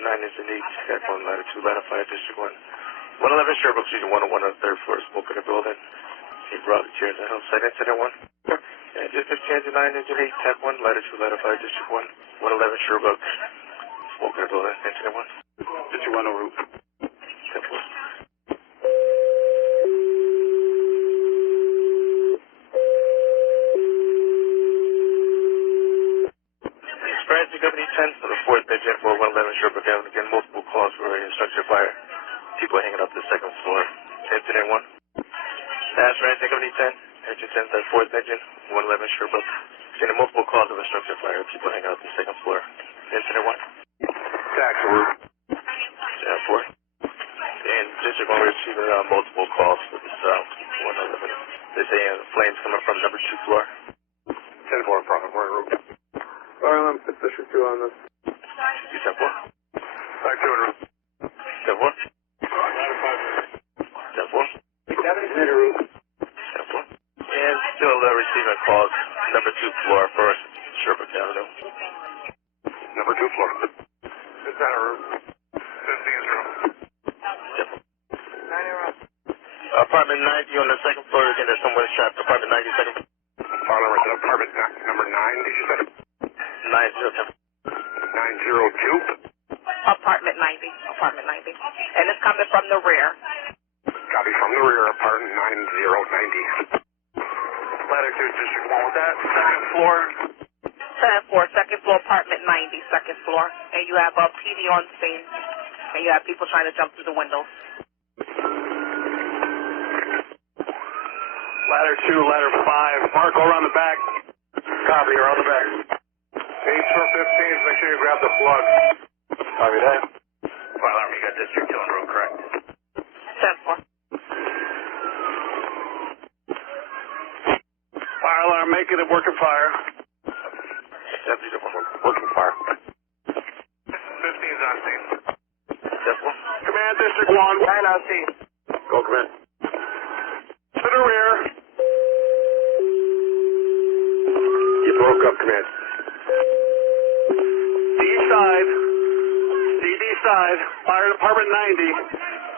Engine 9, Engine 8, Tech 1, Ladder 2, Ladder 5, District 1. 111 Sherbrooke Street, 101 on the 3rd floor, smoke in the building. He brought the chairs at home. Site incident 1. Engine 15, Engine 9, Engine 8, Tech 1, Ladder 2, Ladder 5, District 1. 111 Sherbrooke. Smoke in the building, incident 1. District 1 en route. Tech 1. Experiencing Company 10 for the 4th engine for 111 Sherbrooke Avenue. Again, multiple calls for a structure fire. People hanging up the 2nd floor. Incident 1. Experiencing Company 10, engine 10, the 4th engine, 111 Sherbrooke. Getting multiple calls of a structure fire. People hanging up the 2nd floor. Incident 1. Taxi route. Yeah, 4. And District 1, we're receiving multiple calls for this 111. They're saying flames coming from number 2 floor. 10-4 profit, we're en route. Alarm, put District 2 on this. You 10-4? Back 2 en route. 10-4? 10-4? 7 route. 10-4? And still receiving calls, number 2 floor, 1st Sherbrooke Avenue. Number 2 floor. It's on a route. 15 is route. 10-4. Apartment 90 on the 2nd floor, again, there's someone shot. Apartment 90, 2nd floor. File number, apartment number 9, did you say? 902. 902? Apartment 90. Apartment 90. And it's coming from the rear. Copy from the rear, apartment 9090. Ladder 2, District 1, with that, 2nd floor. 2nd floor, apartment 90, 2nd floor. And you have a PD on scene. And you have people trying to jump through the windows. Ladder 2, ladder 5. Mark, go around the back. Copy, around the back. 8 for 15s, make sure you grab the plug. Copy that. Fire alarm, you got District 2 on the road, correct? 10-4. Fire alarm, making it working fire. Working fire. 15's on scene. 10-4. Command District 1. 9 on scene. Go command. To the rear. You broke up, command. D side. DD side. Fire department 90.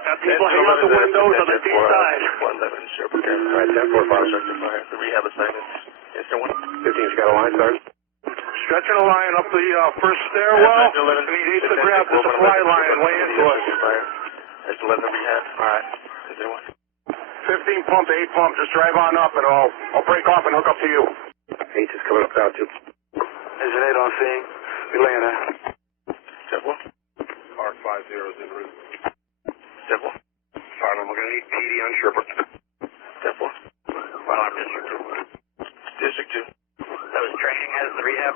Got people hanging out the windows on the D side. 111 Sherbrooke Avenue. All right, 10-4, fire structure fire. The rehab assignments. Instant 1. 15's got a line, Sarge. Stretching a line up the first stairwell. And he needs to grab the supply line and weigh into us. That's 11 rehab. All right. Instant 1. 15 pump, 8 pump. Just drive on up and I'll break off and hook up to you. 8 is coming up now, too. Engine 8 on scene. We laying there. 10-4. R50 is en route. 10-4. Fire alarm, we're going to need PD on Sherbrooke. 10-4. Fire alarm, District 2. District 2. That was training as the rehab.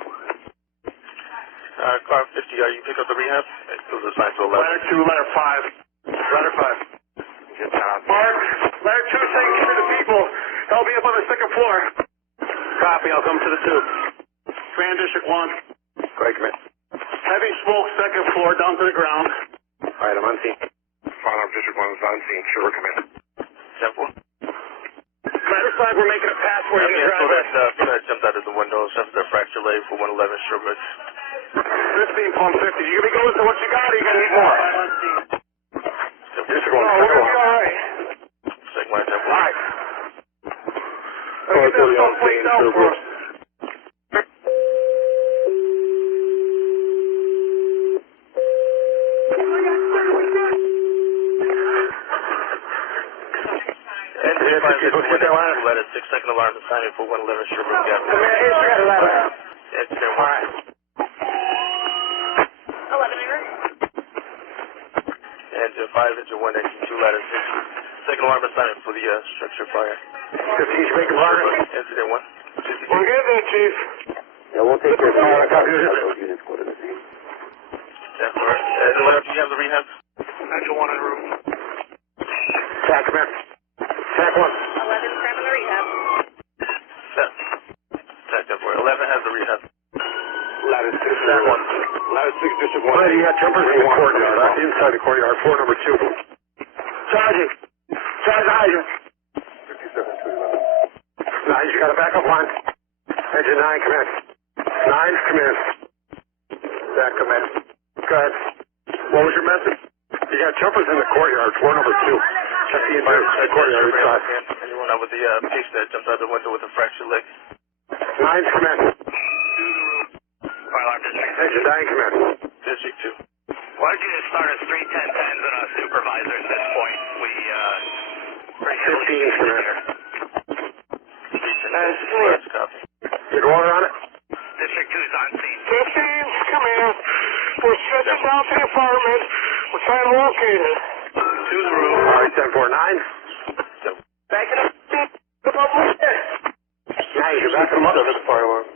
Car 50, you pick up the rehab? It was assigned to 11. Ladder 2, ladder 5. Ladder 5. Get down. Mark, ladder 2 saying give me the people. Help me up on the 2nd floor. Copy, I'll come to the 2. Command District 1. Go ahead, command. Heavy smoke, 2nd floor, down to the ground. All right, I'm on scene. Fire alarm, District 1 is on scene. Sure, command. 10-4. Ladder 5, we're making a pass where you can drive that. That jumped out of the window, suffered a fracture leg for 111 Sherbrooke. 15 pump 50. You gonna be going to what you got or you gonna need more? District 1, we're gonna be alright. Second one, 10-4. Alright. Let's get that stuff placed out for us. Let it 6-second alarm assignment for 111 Sherbrooke Avenue. Incident 1. 11 in route. Engine 5, engine 1, engine 2, ladder 6. Second alarm assignment for the structure fire. 15's making alarm. Incident 1. We're good there, Chief. Yeah, we'll take care of it. Units go to the scene. 10-4. Do you have the rehab? Engine 1 en route. Tac, command. Tac 1. 11 grabbing the rehab. Tac 10-4. 11 has the rehab. Ladder 6, Tac 1. Ladder 6, District 1. Ready, jumpers in the courtyard. Inside the courtyard, floor number 2. Charging. Charge the hydrant. 9, you got a backup line. Engine 9, come in. 9, come in. Back, come in. Go ahead. What was your message? You got jumpers in the courtyard, floor number 2. Check the entire courtyard inside. Anyone out with the piece that jumped out the window with a fractured leg? 9's come in. Fire alarm district. Engine 9 come in. District 2. Why don't you just start us 3 10-10s and a supervisor at this point? We, pretty heavily 15's come in. 3 10-10. Copy. Get order on it? District 2 is on scene. 15's come in. We're stretching down to the apartment. We're trying to locate it. To the room. All right, 10-4-9. Backing up. Nice, you're backing them up. That's the fire alarm.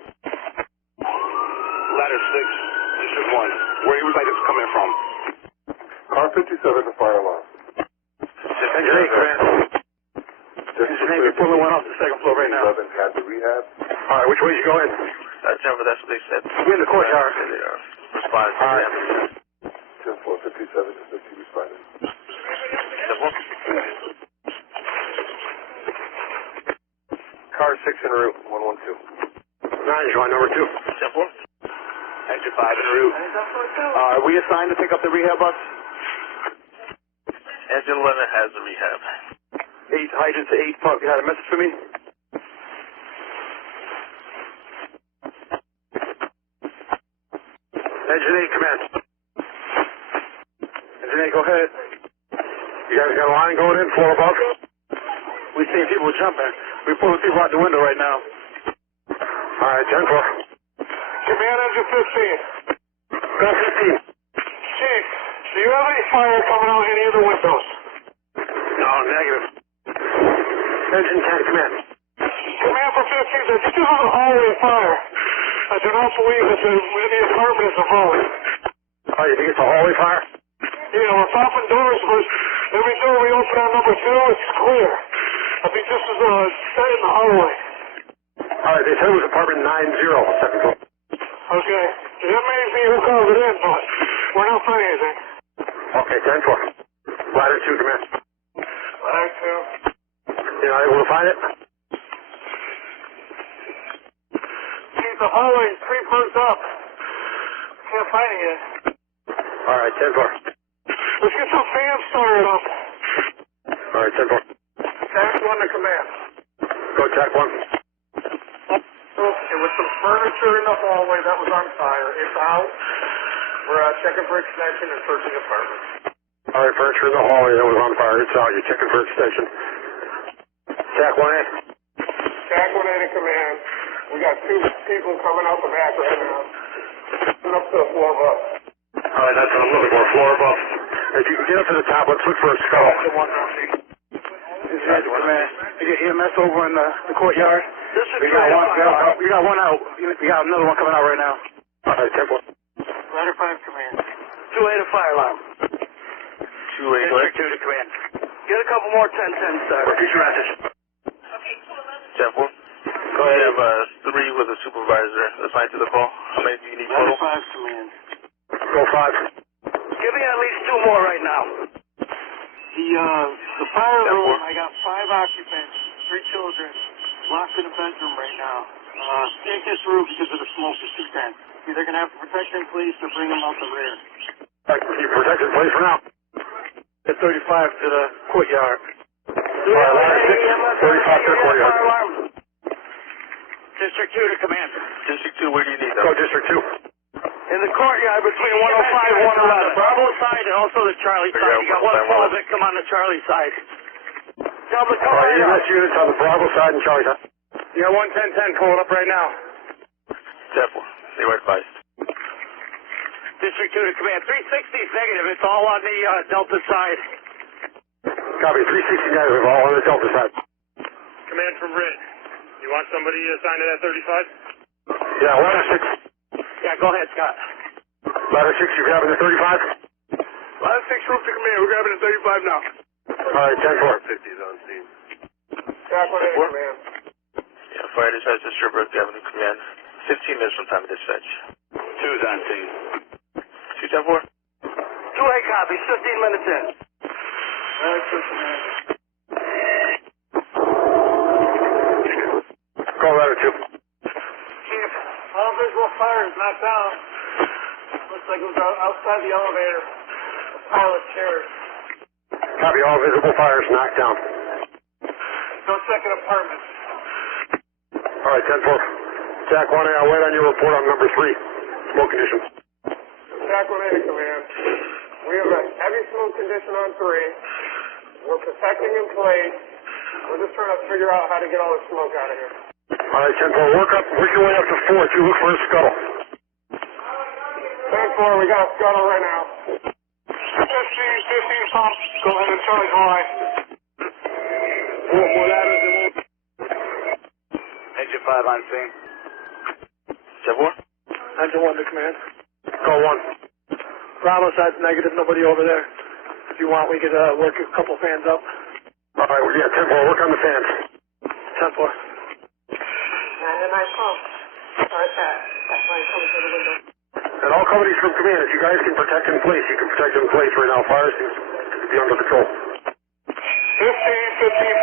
Ladder 6, District 1. Where would you like this coming from? Car 57, the fire alarm. Engine 8, come in. Engine 8, we're pulling one off the second floor right now. 11 had the rehab. All right, which way you go in? Jennifer, that's what they said. We're in the courtyard. They are responding to All right. them. 10-4, 57, just let you respond. Car 6 en route, 112. 9 is on number 2. 10-4. Engine 5 en route. Are we assigned to pick up the rehab bus? Engine 11 has the rehab. 8, hydrant to 8 pump. You had a message for me? Engine 8, come in. Engine 8, go ahead. You guys got a line going in, floor above? We see people jumping. We're pulling people out the window right now. All right, 10-4. Command engine 15. Go 15. Chief, do you have any fire coming out any of the windows? No, negative. Engine 10, command. Command for 15, I think this is a hallway fire. I do not believe that any apartment is involved. Oh, you think it's a hallway fire? Yeah, we're popping doors, but every door we open on number 2, it's clear. I think this is set in the hallway. All right, they said it was apartment 90, second floor. Okay. That may be who called it in, but we're not finding anything. Okay, 10-4. Ladder 2, come in. Ladder 2. You're not able to find it? Geez, the hallway is 3 floors up. Can't find it yet. All right, 10-4. Let's get some fans started up. All right, 10-4. Tac 1 to command. Go, Tac 1. There was some furniture in the hallway that was on fire. It's out. We're checking for extension and searching apartments. All right, furniture in the hallway that was on fire. It's out. You're checking for extension. Tac 1A. Tac 1A to command. We got 2 people coming out the back right now. Get up to the floor above. All right, that's what I'm looking for. Floor above. If you can get up to the top, let's look for a skull. Command. You get EMS over in the courtyard. We got one out. We got another one coming out right now. All right, 10-4. Ladder 5 command. 2A to fire alarm. 2A, go ahead. 2 to command. Get a couple more 10-10s, sir. Repeat your message. 10-4. Go ahead. We have 3 with a supervisor assigned to the call. How many do you need total? Ladder 5 command. Go 5. Give me at least 2 more right now. The fire room, I got 5 occupants, 3 children, locked in a bedroom right now. Can't get through because of the smoke is too dense. They're going to have to protect them, please, to bring them out the rear. Keep protecting, please, for now. Get 35 to the courtyard. All right, ladder 6, 35 to the courtyard. District 2 to command. District 2, where do you need them? Go District 2. In the courtyard between 105 and 111. Bravo side and also the Charlie side. You got one fall victim on the Charlie side. Delta, come on. EMS units on the Bravo side and Charlie side. You got 110-10 pulling up right now. 10-4. Stay right advised. District 2 to command. 360 is negative. It's all on the Delta side. Copy. 360 negative. All on the Delta side. Command from Rit. You want somebody assigned to that 35? Yeah, ladder 6. Yeah, go ahead, Scott. Ladder 6, you grabbing the 35? Ladder 6, roof to command. We're grabbing the 35 now. All right, 10-4. 50's on scene. Tac 1A command. Yeah, fire dispatch to Sherbrooke Ave Command. 15 minutes from time of dispatch. 2's on scene. 2-10-4. 2A copy, 15 minutes in. Ladder 2 command. Go ladder 2. Chief, all visual fire is not down. Looks like it was outside the elevator. pilot chairs. Copy, all visible fires knocked down. No second apartment. All right, 10-4. Jack 1A, I'll wait on your report on number 3. Smoke condition. Jack 1A to command. We have a heavy smoke condition on 3. We're protecting in place. We're just trying to figure out how to get all the smoke out of here. All right, 10-4, work your way up to 4. You look for a scuttle. 10-4, we got a scuttle right now. 15 pumps. Go ahead and charge the line. Engine 5 on scene. 10-4? Engine 1 to command. Call 1. Bravo side's negative, nobody over there. If you want, we could work a couple fans up. All right, well, yeah, 10-4, work on the fans. 10-4. And I pump. Start that. That's why it comes through the window. And all companies from command, if you guys can protect in place, you can protect in place right now. Fire seems to be under control. 15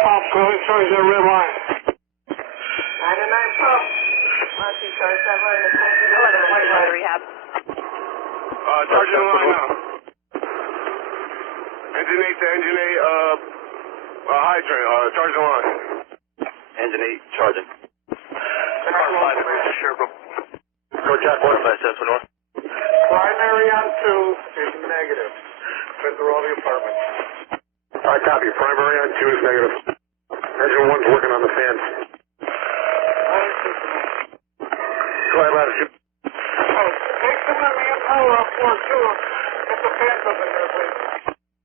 pumps. Go ahead and charge that red line. 99 pump. Marcy, charge that line. It comes through the window. Rehab. Charging the line now. Engine 8 to Engine 8, hydrant, charge the line. Engine 8, charging. Car 5 to Sherbrooke. Go Jack 1. 5 for north. Primary on 2 is negative. Been through all the apartments. All right, copy. Primary on 2 is negative. Engine 1's working on the fans. Go ahead, latitude. Take some of the power off floor 2. Get the fans up in there, please.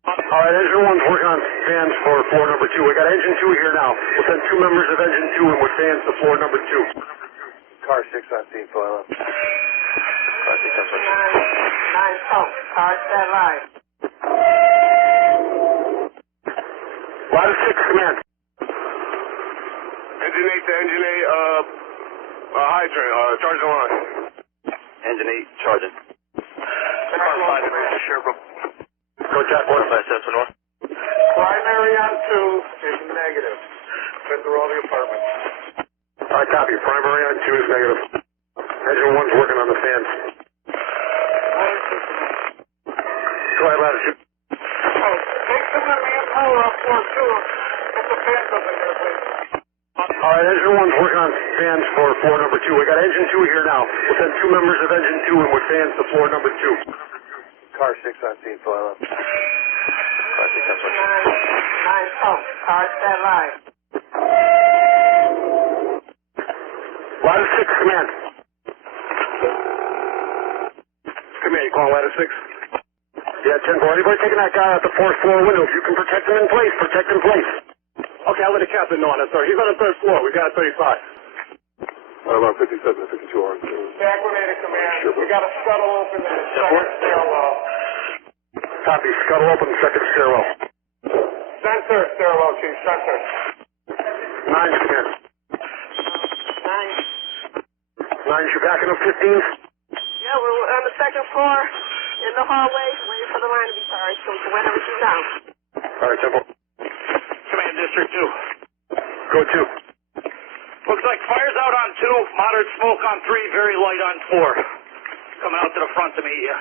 All right, engine 1's working on fans for floor number 2. We got engine 2 here now. We'll send 2 members of engine 2 in with fans to floor number 2. Car 6 on scene, foil up. Car 6 on scene. 9 pump. Charge that line. Ladder 6, command. Engine 8 to Engine 8, hydrant, charge the line. Engine 8, charging. Car 5 to Sherbrooke. Go Jack 1. 5 for north. Primary on 2 is negative. Been through all the apartments. All right, copy. Primary on 2 is negative. Engine 1's working on the fans. Go ahead, latitude. Take some of the power off floor 2. Get the fans up in there, please. All right, engine 1's working on fans for floor number 2. We got engine 2 here now. We'll send 2 members of engine 2 in with fans to floor number 2. Car 6 on scene, foil up. Car 6 on scene. 9 pump. Charge that line. Ladder 6, command. Command, you call ladder 6? Yeah, 10-4. Anybody taking that guy out the 4th floor window? If you can protect him in place, protect in place. Okay, I'll let the captain know on the 3rd. He's on the 3rd floor. We got a 35. About 57 and 52 are on scene. Jack 1A to command. We got a scuttle open in the second stairwell. Copy, scuttle open, second stairwell. Center stairwell, Chief. Center. 9's command. 9's you backing up 15s? Yeah, we're on the second floor in the hallway, waiting for the line to be charged, so we can wet everything down. All right, Temple. Command District 2. Go 2. Looks like fire's out on 2, moderate smoke on 3, very light on 4. Coming out to the front to meet you.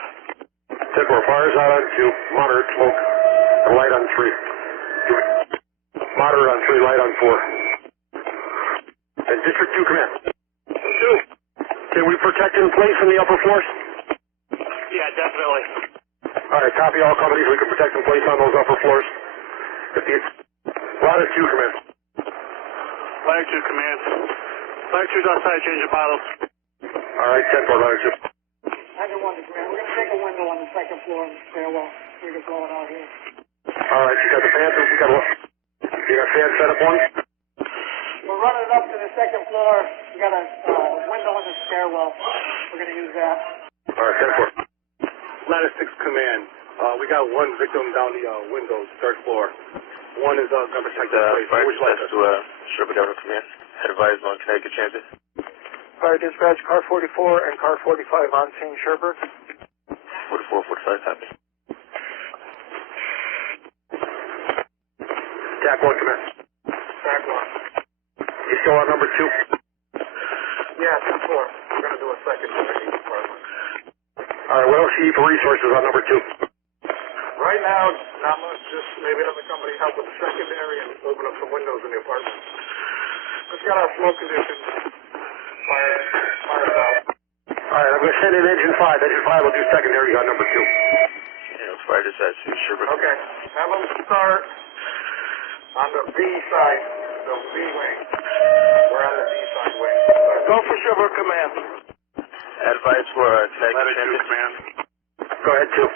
Temple, fire's out on 2, moderate smoke, and light on 3. Moderate on 3, light on 4. And District 2, command. 2. Can we protect in place in the upper floors? Yeah, definitely. All right, copy all companies. We can protect in place on those upper floors. Ladder 2, command. Ladder 2, command. Ladder 2's outside, change the bottles. All right, 10-4, ladder 2. Engine 1 to command. We're going to take a window on the second floor in the stairwell. We can blow it out here. All right, you got the fans. You got what? You got fan set up one? We're running it up to the second floor. We got a window in the stairwell. We're going to use that. All right, 10-4. Ladder 6 command. We got 1 victim down the windows, 3rd floor. 1 is going to protect the place. Fire Which ladder? dispatch to Sherbrooke Ave Command. Head advised on Connecticut Transit. Fire dispatch, car 44 and car 45 on scene, Sherbrooke. 44, 45, copy. Jack 1, command. Jack 1. You still on number 2? Yeah, 10-4. We're going to do a second for each department. All right, what else do you need for resources on number 2? Right now, not much. Just maybe another company help with the secondary and open up some windows in the apartment. Just got our smoke conditions. Fire out. All right, I'm going to send in Engine 5. Engine 5 will do secondary on number 2. Yeah, fire dispatch to Sherbrooke. Okay. Have them start on the B side, the B wing. We're on the B side wing. Go for Sherbrooke Command. Advice for tonight. Ladder 2, command. Go ahead, 2.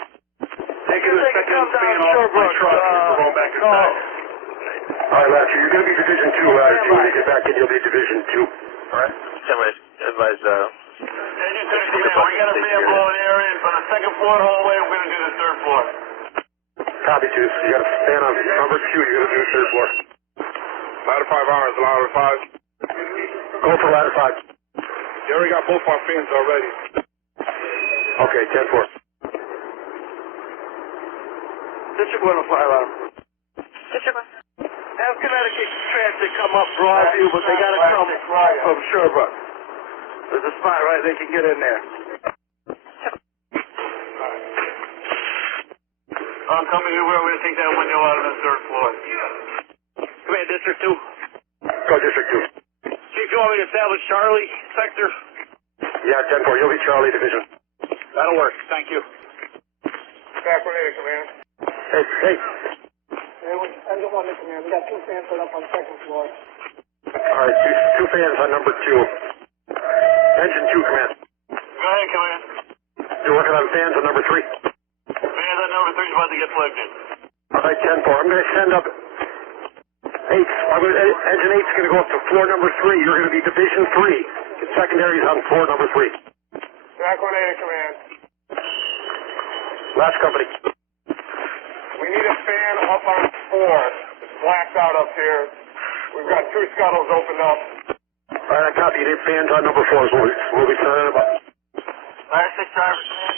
Take it a second fan off my truck. Roll back inside. All right, Latcher, you're going to be Division 2, Latcher. When you get back in, you'll be Division 2. All right? Advise, Engine 2 command, we got a man blowing air in from the second floor hallway. We're going to do the third floor. Copy, 2. So you got a fan on number 2. You're going to do the third floor. Ladder 5 hours, ladder 5. Go for ladder 5. You already got both our fans already. Okay, 10-4. District 1 on fire alarm. District 1. Have Connecticut Transit come up Broadview, but they got to come from Sherbrooke. There's a spot right they can get in there. I'm coming here. We're going to take that window out of the third floor. Command District 2. Go District 2. Chief, you want me to establish Charlie sector? Yeah, 10-4. You'll be Charlie Division. That'll work. Thank you. Back when they command. Hey. Engine 1 to command. We got 2 fans set up on the second floor. All right, two fans on number 2. Engine 2, command. Go ahead, command. You're working on fans on number 3. Fans on number 3 is about to get plugged in. All right, 10-4. I'm going to send up 8. Engine 8's going to go up to floor number 3. You're going to be Division 3. Secondary's on floor number 3. Back when they command. Last company. We need a fan up on 4. It's blacked out up here. We've got 2 scuttles opened up. All right, copy. You need fans on number 4. So we'll be sending them up. Last 6 driver command.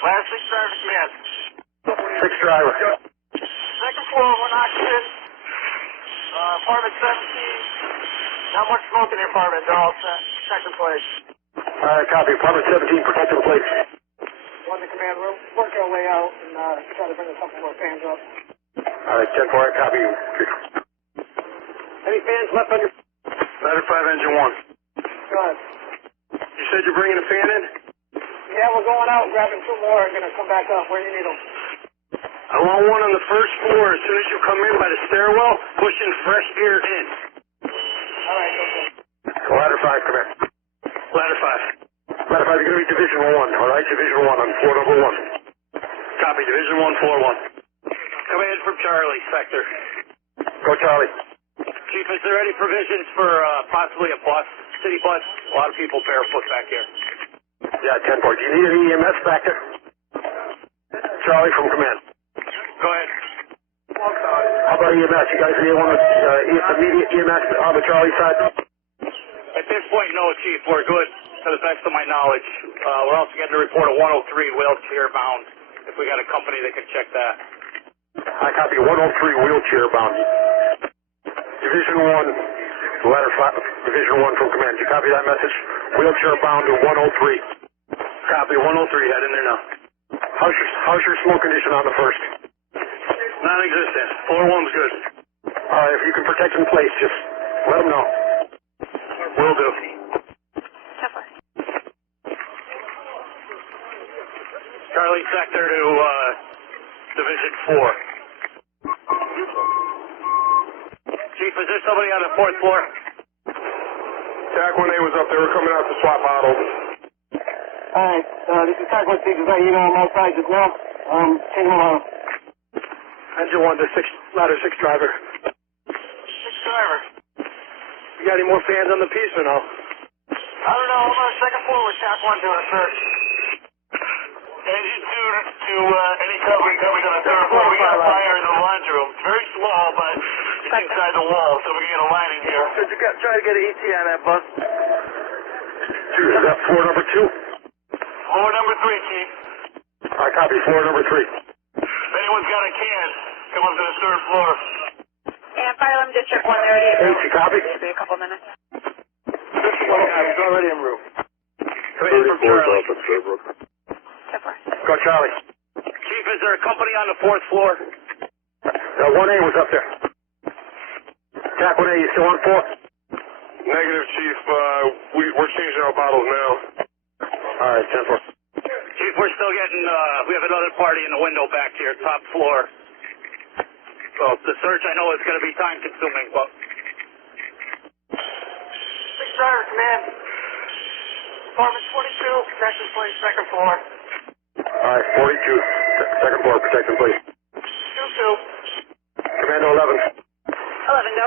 Last 6 driver command. 6 driver. Second floor, we're not good. Apartment 17. Not much smoke in the apartment. They're all set. Second place. All right, copy. Apartment 17, protecting the place. One to command. We're working our way out and try to bring a couple more fans up. All right, 10-4. I copy you. Any fans left on your... Ladder 5, Engine 1. Go ahead. You said you're bringing a fan in? Yeah, we're going out, grabbing 2 more, and going to come back up. Where do you need them? I want one on the first floor. As soon as you come in by the stairwell, pushing fresh air in. All right, okay. Ladder 5, come in. Ladder 5. Ladder 5, you're going to be Division 1, all right? Division 1 on floor number 1. Copy. Division 1, floor 1. Command from Charlie sector. Go, Charlie. Chief, is there any provisions for possibly a bus, city bus? A lot of people barefoot back here. Yeah, 10-4. Do you need any EMS back there? Charlie from command. Go ahead. How about EMS? You guys need one immediate EMS on the Charlie side? At this point, no, Chief. We're good, to the best of my knowledge. We're also getting a report of 103 wheelchair bound. If we got a company that can check that. I copy 103 wheelchair bound. Division 1, ladder 5, Division 1 from command. You copy that message? Wheelchair bound to 103. Copy. 103. Head in there now. How's your smoke condition on the first? Non-existent. Floor 1's good. All right, if you can protect in place, just let them know. Will do. Charlie sector to Division 4. Chief, is there somebody on the 4th floor? Tac 1A was up. They were coming out to swap bottles. All right, this is Tac 1C. Just let you know I'm outside just now. Take them along. Engine 1, ladder 6 driver. 6 driver. You got any more fans on the piece or no? I don't know. I'm on the 2nd floor with Tac 1 doing a search. Engine 2 to any cover coming on the 3rd floor. We got a fire in the laundry room. It's very small, but it's inside the wall, so we can get a line in here. Could you try to get an ET on that bus? Is that floor number 2? Floor number 3, Chief. I copy floor number 3. If anyone's got a can, come up to the 3rd floor. And Fire Alarm District 1, they're already at Hey, you copy? Maybe a couple minutes. District 1, he's already en route. Come in from Charlie. Go Charlie. Chief, is there a company on the 4th floor? 1A was up there. Jack 1A, you still on 4? Negative, Chief. We're changing our bottles now. All right, 10-4. Chief, we're still getting, we have another party in the window back here, top floor. So the search, I know, is going to be time consuming, but... 6 driver, command. Apartment 22, protection place, 2nd floor. All right, 42, 2nd floor, protection, please. 2-2. Commando 11. 11, go.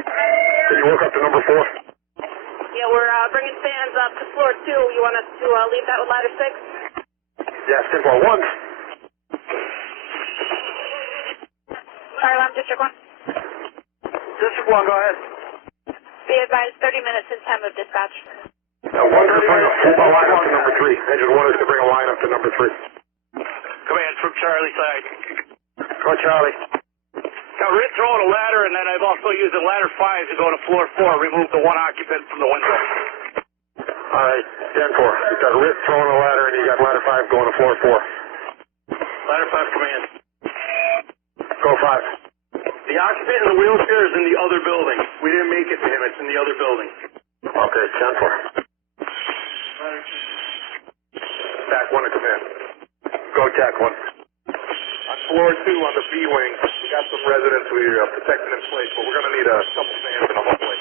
Can you work up to number 4? Yeah, we're bringing fans up to floor 2. You want us to leave that with ladder 6? Yes, 10-4. 1. Fire alarm, District 1. District 1, go ahead. Be advised, 30 minutes in time of dispatch. Now, 1 is to bring a full line up to number 3. Engine 1 is to bring a line up to number 3. Command from Charlie side. Go Charlie. Got Rit throwing a ladder, and then I've also used a ladder 5 to go to floor 4, remove the 1 occupant from the window. All right, 10-4. You got Rit throwing a ladder, and you got ladder 5 going to floor 4. Ladder 5, command. Go 5. The occupant in the wheelchair is in the other building. We didn't make it to him. It's in the other building. Okay, 10-4. Tac 1 to command. Go Tac 1. On floor 2 on the B wing, we got some residents we are protecting in place, but we're going to need a couple fans in the hallway.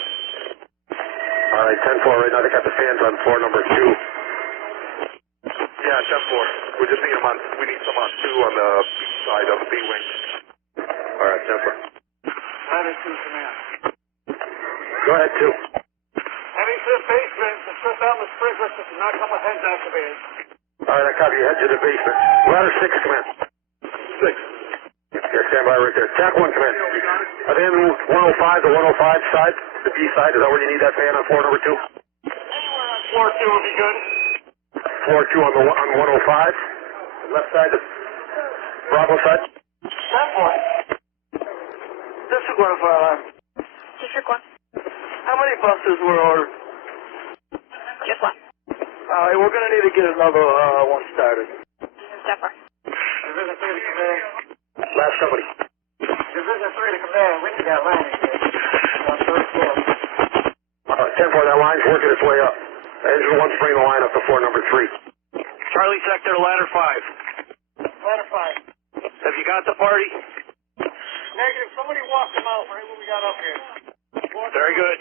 All right, 10-4. Right now they got the fans on floor number 2. Yeah, 10-4. We just need them on. We need some on 2 on the B side of the B wing. All right, 10-4. Ladder 2, command. Go ahead, 2. Heading to the basement to shut down the sprinklers to not come with heads activated. All right, I copy you. Head to the basement. Ladder 6, command. 6. Yeah, stand by right there. Tac 1, command. Are they in 105, the 105 side, the B side? Is that where you need that fan on floor number 2? Anywhere on floor 2 would be good. Floor 2 on 105. Left side, the Bravo side. 10-4. District 1, fire alarm. District 1. How many buses were ordered? Just 1. All right, we're going to need to get another one started. 10-4. Division 3 to command. Last somebody. Division 3 to command. We need that landing gear on 3rd floor. 10-4, that line's working its way up. Engine 1's bringing the line up to floor number 3. Charlie sector, ladder 5. Ladder 5. Have you got the party? Negative. Somebody walked them out right when we got up here. Very good.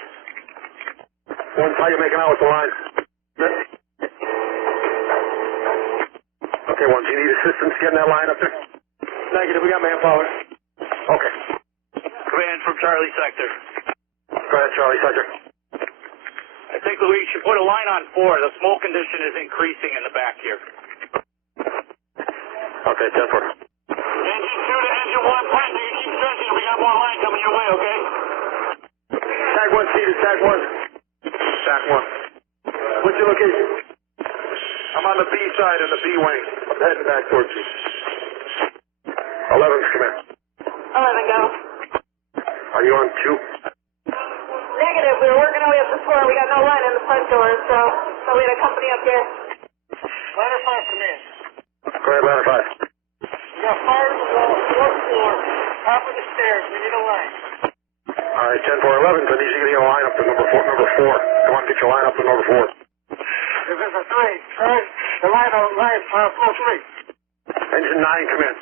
1, how you making out with the line? Okay, 1, do you need assistance getting that line up there? Negative. We got manpower. Okay. Command from Charlie sector. Go ahead, Charlie, sector. I think we should put a line on 4. The smoke condition is increasing in the back here. Okay, 10-4. Engine 2 to engine 1. Point. You keep stretching. We got more line coming your way, okay? Tac 1 seated, Tac 1. Tac 1. What's your location? I'm on the B side in the B wing. I'm heading back towards you. 11's command. 11, go. Are you on 2? Negative. We were working our way up the floor. We got no line in the front door, so we had a company up here. Ladder 5 command. Go ahead, ladder 5. We got fire to the wall, 4th floor, top of the stairs. We need a line. All right, 10-4, 11's. I need you to get your line up to number 4. Come on, get your line up to number 4. Division 3. Charlie, the line on floor 3. Engine 9, come in.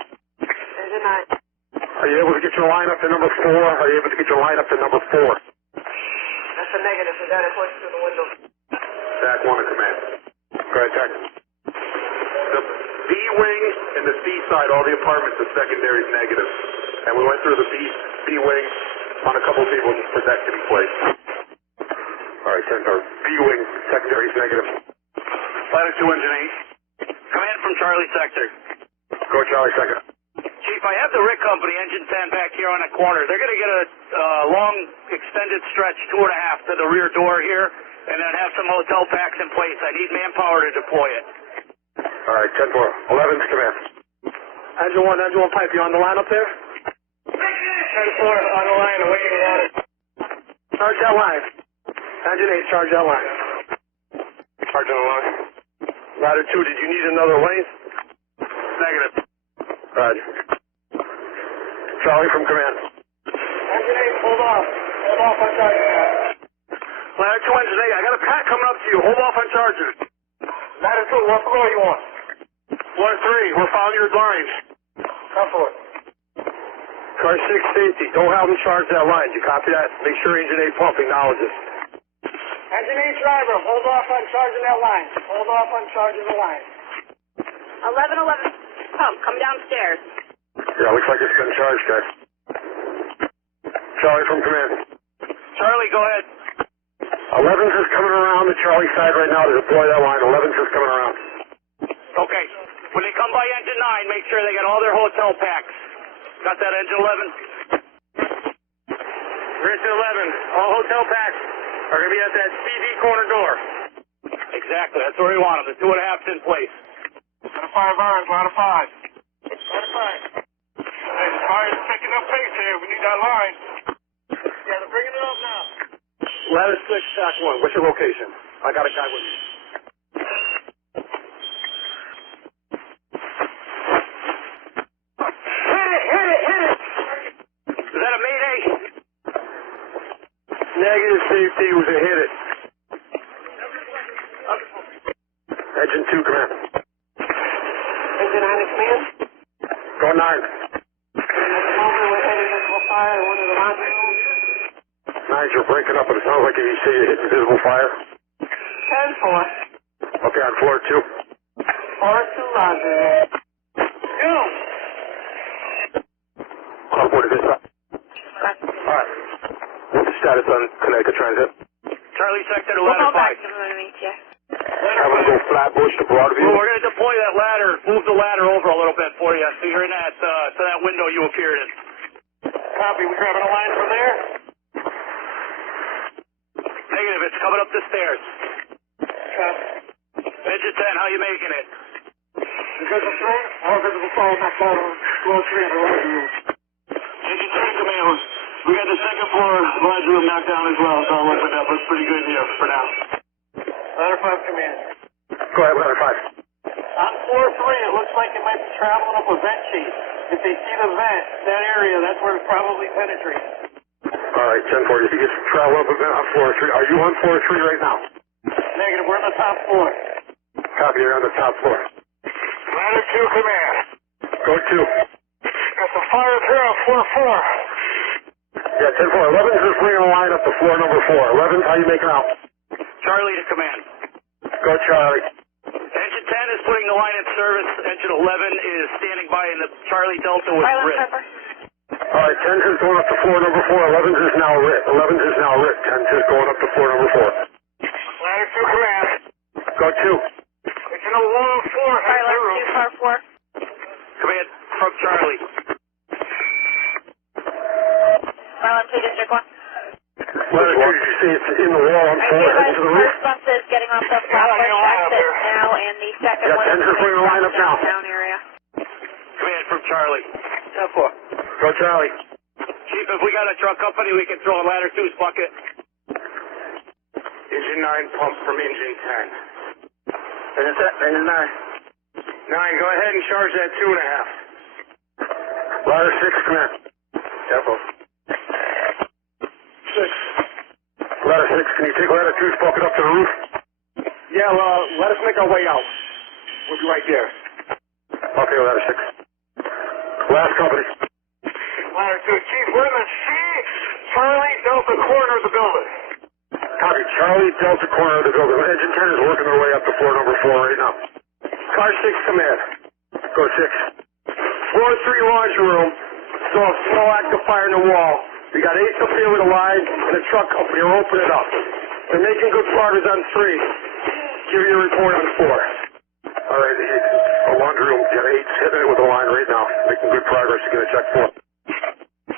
Engine 9. Are you able to get your line up to number 4? Are you able to get your line up to number 4? That's a negative. We got it pushed through the window. Tac 1 to command. Go ahead, Tac. The B wing and the C side, all the apartments, the secondary is negative. And we went through the B wing on a couple of people just protected in place. All right, 10-4. B wing, secondary is negative. Ladder 2, engine 8. Command from Charlie sector. Go Charlie, second. Chief, I have the rig company, engine 10, back here on the corner. They're going to get a long, extended stretch, 2.5 to the rear door here, and then have some hotel packs in place. I need manpower to deploy it. All right, 10-4. 11's command. Engine 1 pipe. You on the line up there? 10-4 on the line, awaiting the ladder. Charge that line. Engine 8, charge that line. Charging the line. Ladder 2, did you need another lane? negative. Roger. Charlie from command. Engine 8, hold off. Hold off on charging that. Ladder 2, engine 8, I got a pack coming up to you. Hold off on charging. Ladder 2, what floor you on? Floor 3, we're following your lines. Come for it. Car 6 safety, don't have them charge that line. You copy that? Make sure engine 8 pump acknowledges. Engine 8 driver, hold off on charging that line. Hold off on charging the line. 1111 pump, come downstairs. Yeah, looks like it's been charged, guys. Charlie from command. Charlie, go ahead. 11's is coming around the Charlie side right now to deploy that line. 11's is coming around. Okay. When they come by engine 9, make sure they got all their hotel packs. Got that, engine 11? Engine 11, all hotel packs are going to be at that CD corner door. Exactly. That's where we want them. The 2.5's in place. Ladder 5 irons, ladder 5. Ladder 5. Hey, the fire's picking up pace here. We need that line. Yeah, they're bringing it up now. Ladder 6, Shack 1. What's your location? I got a guy with me. Is that a Mayday? Negative safety was a hit it. Engine 2, command. Engine 9 is command. Go 9. At the moment, we're heading into a fire in one of the laundry rooms. 9's, you're breaking up, but it sounds like you say you're hitting visible fire. 10-4. Okay, on floor 2. Floor 2 laundry room. Go! Carport to this side. Alright. What's the status on Connecticut Transit? Charlie sector to We'll ladder go back 5. to the meet you. Have them go Flatbush to Broadview. Well, we're going to deploy that ladder, move the ladder over a little bit for you, so you're in that, to that window you appeared in. Copy. We grabbing a line from there? Negative, it's coming up the stairs. Copy. Engine 10, how you making it? Visible 3? All visible fire back down on floor 3 in the laundry room. Engine 10 command. We got the second floor laundry room knocked down as well. It's all opened up. Looks pretty good here for now. Ladder 5 command. Go ahead, ladder 5. On floor 3, it looks like it might be traveling up a vent sheet. If they see the vent, that area, that's where it's probably penetrating. Alright, 10-4. You think it's travel up a bit on floor 3. Are you on floor 3 right now? Negative. We're on the top floor. Copy, you're on the top floor. Ladder 2 command. Go 2. Got the fire here on floor 4. Yeah, 10-4. 11's just bringing a line up to floor number 4. 11's, how you making out? Charlie to command. Go Charlie. Engine 10 is putting the line in service. Engine 11 is standing by in the Charlie Delta with Silent Rit. Pepper. Alright, 10's is going up to floor number 4. 11's is now Rit. 11's is now Rit. 10's is going up to floor number 4. Ladder 2 command. Go 2. It's in a long floor. Silent 2, car 4. Command from Charlie. Silent 2, District 1. Ladder 2, did you see it's in the wall on 4 heading to the roof? First bus is getting off the Flatbush exit now, and the second Yeah, one 10's is bringing a line up now. downtown area. Command from Charlie. 10-4. Go Charlie. Chief, if we got a truck company, we can throw a ladder 2's bucket. Engine 9 pump from engine 10. Engine 9. 9, go ahead and charge that 2.5. Ladder 6, command. Careful. 6. Ladder 6, can you take ladder 2's bucket up to the roof? Yeah, let us make our way out. We'll be right there. Okay, ladder 6. Last company. Ladder 2. Chief, we're in the C. Charlie Delta corner of the building. Copy. Charlie Delta corner of the building. Engine 10 is working their way up to floor number 4 right now. Car 6 command. Go 6. Floor 3 laundry room. Saw a small active fire in the wall. We got Ace up here with a line and a truck company. We'll open it up. They're making good progress on 3. Give you a report on 4. All right, the laundry room. You got 8 hitting it with a line right now. Making good progress. You're going to check 4.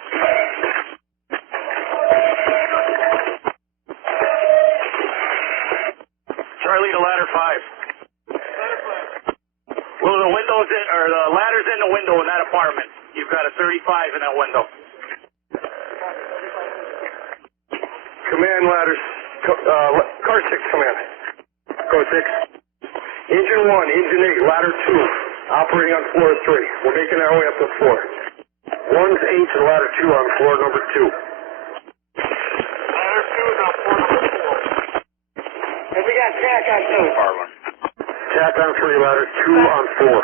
Charlie to ladder 5. Well, the window's in, or the ladder's in the window in that apartment. You've got a 35 in that window. Command ladders. Car 6 command. Go 6. Engine 1, engine 8, ladder 2. Operating on floor 3. We're making our way up to 4. One's H and ladder 2 on floor number 2. Ladder 2 is on floor number 4. And we got Jack on 2. Jack on 3, ladder 2 on 4.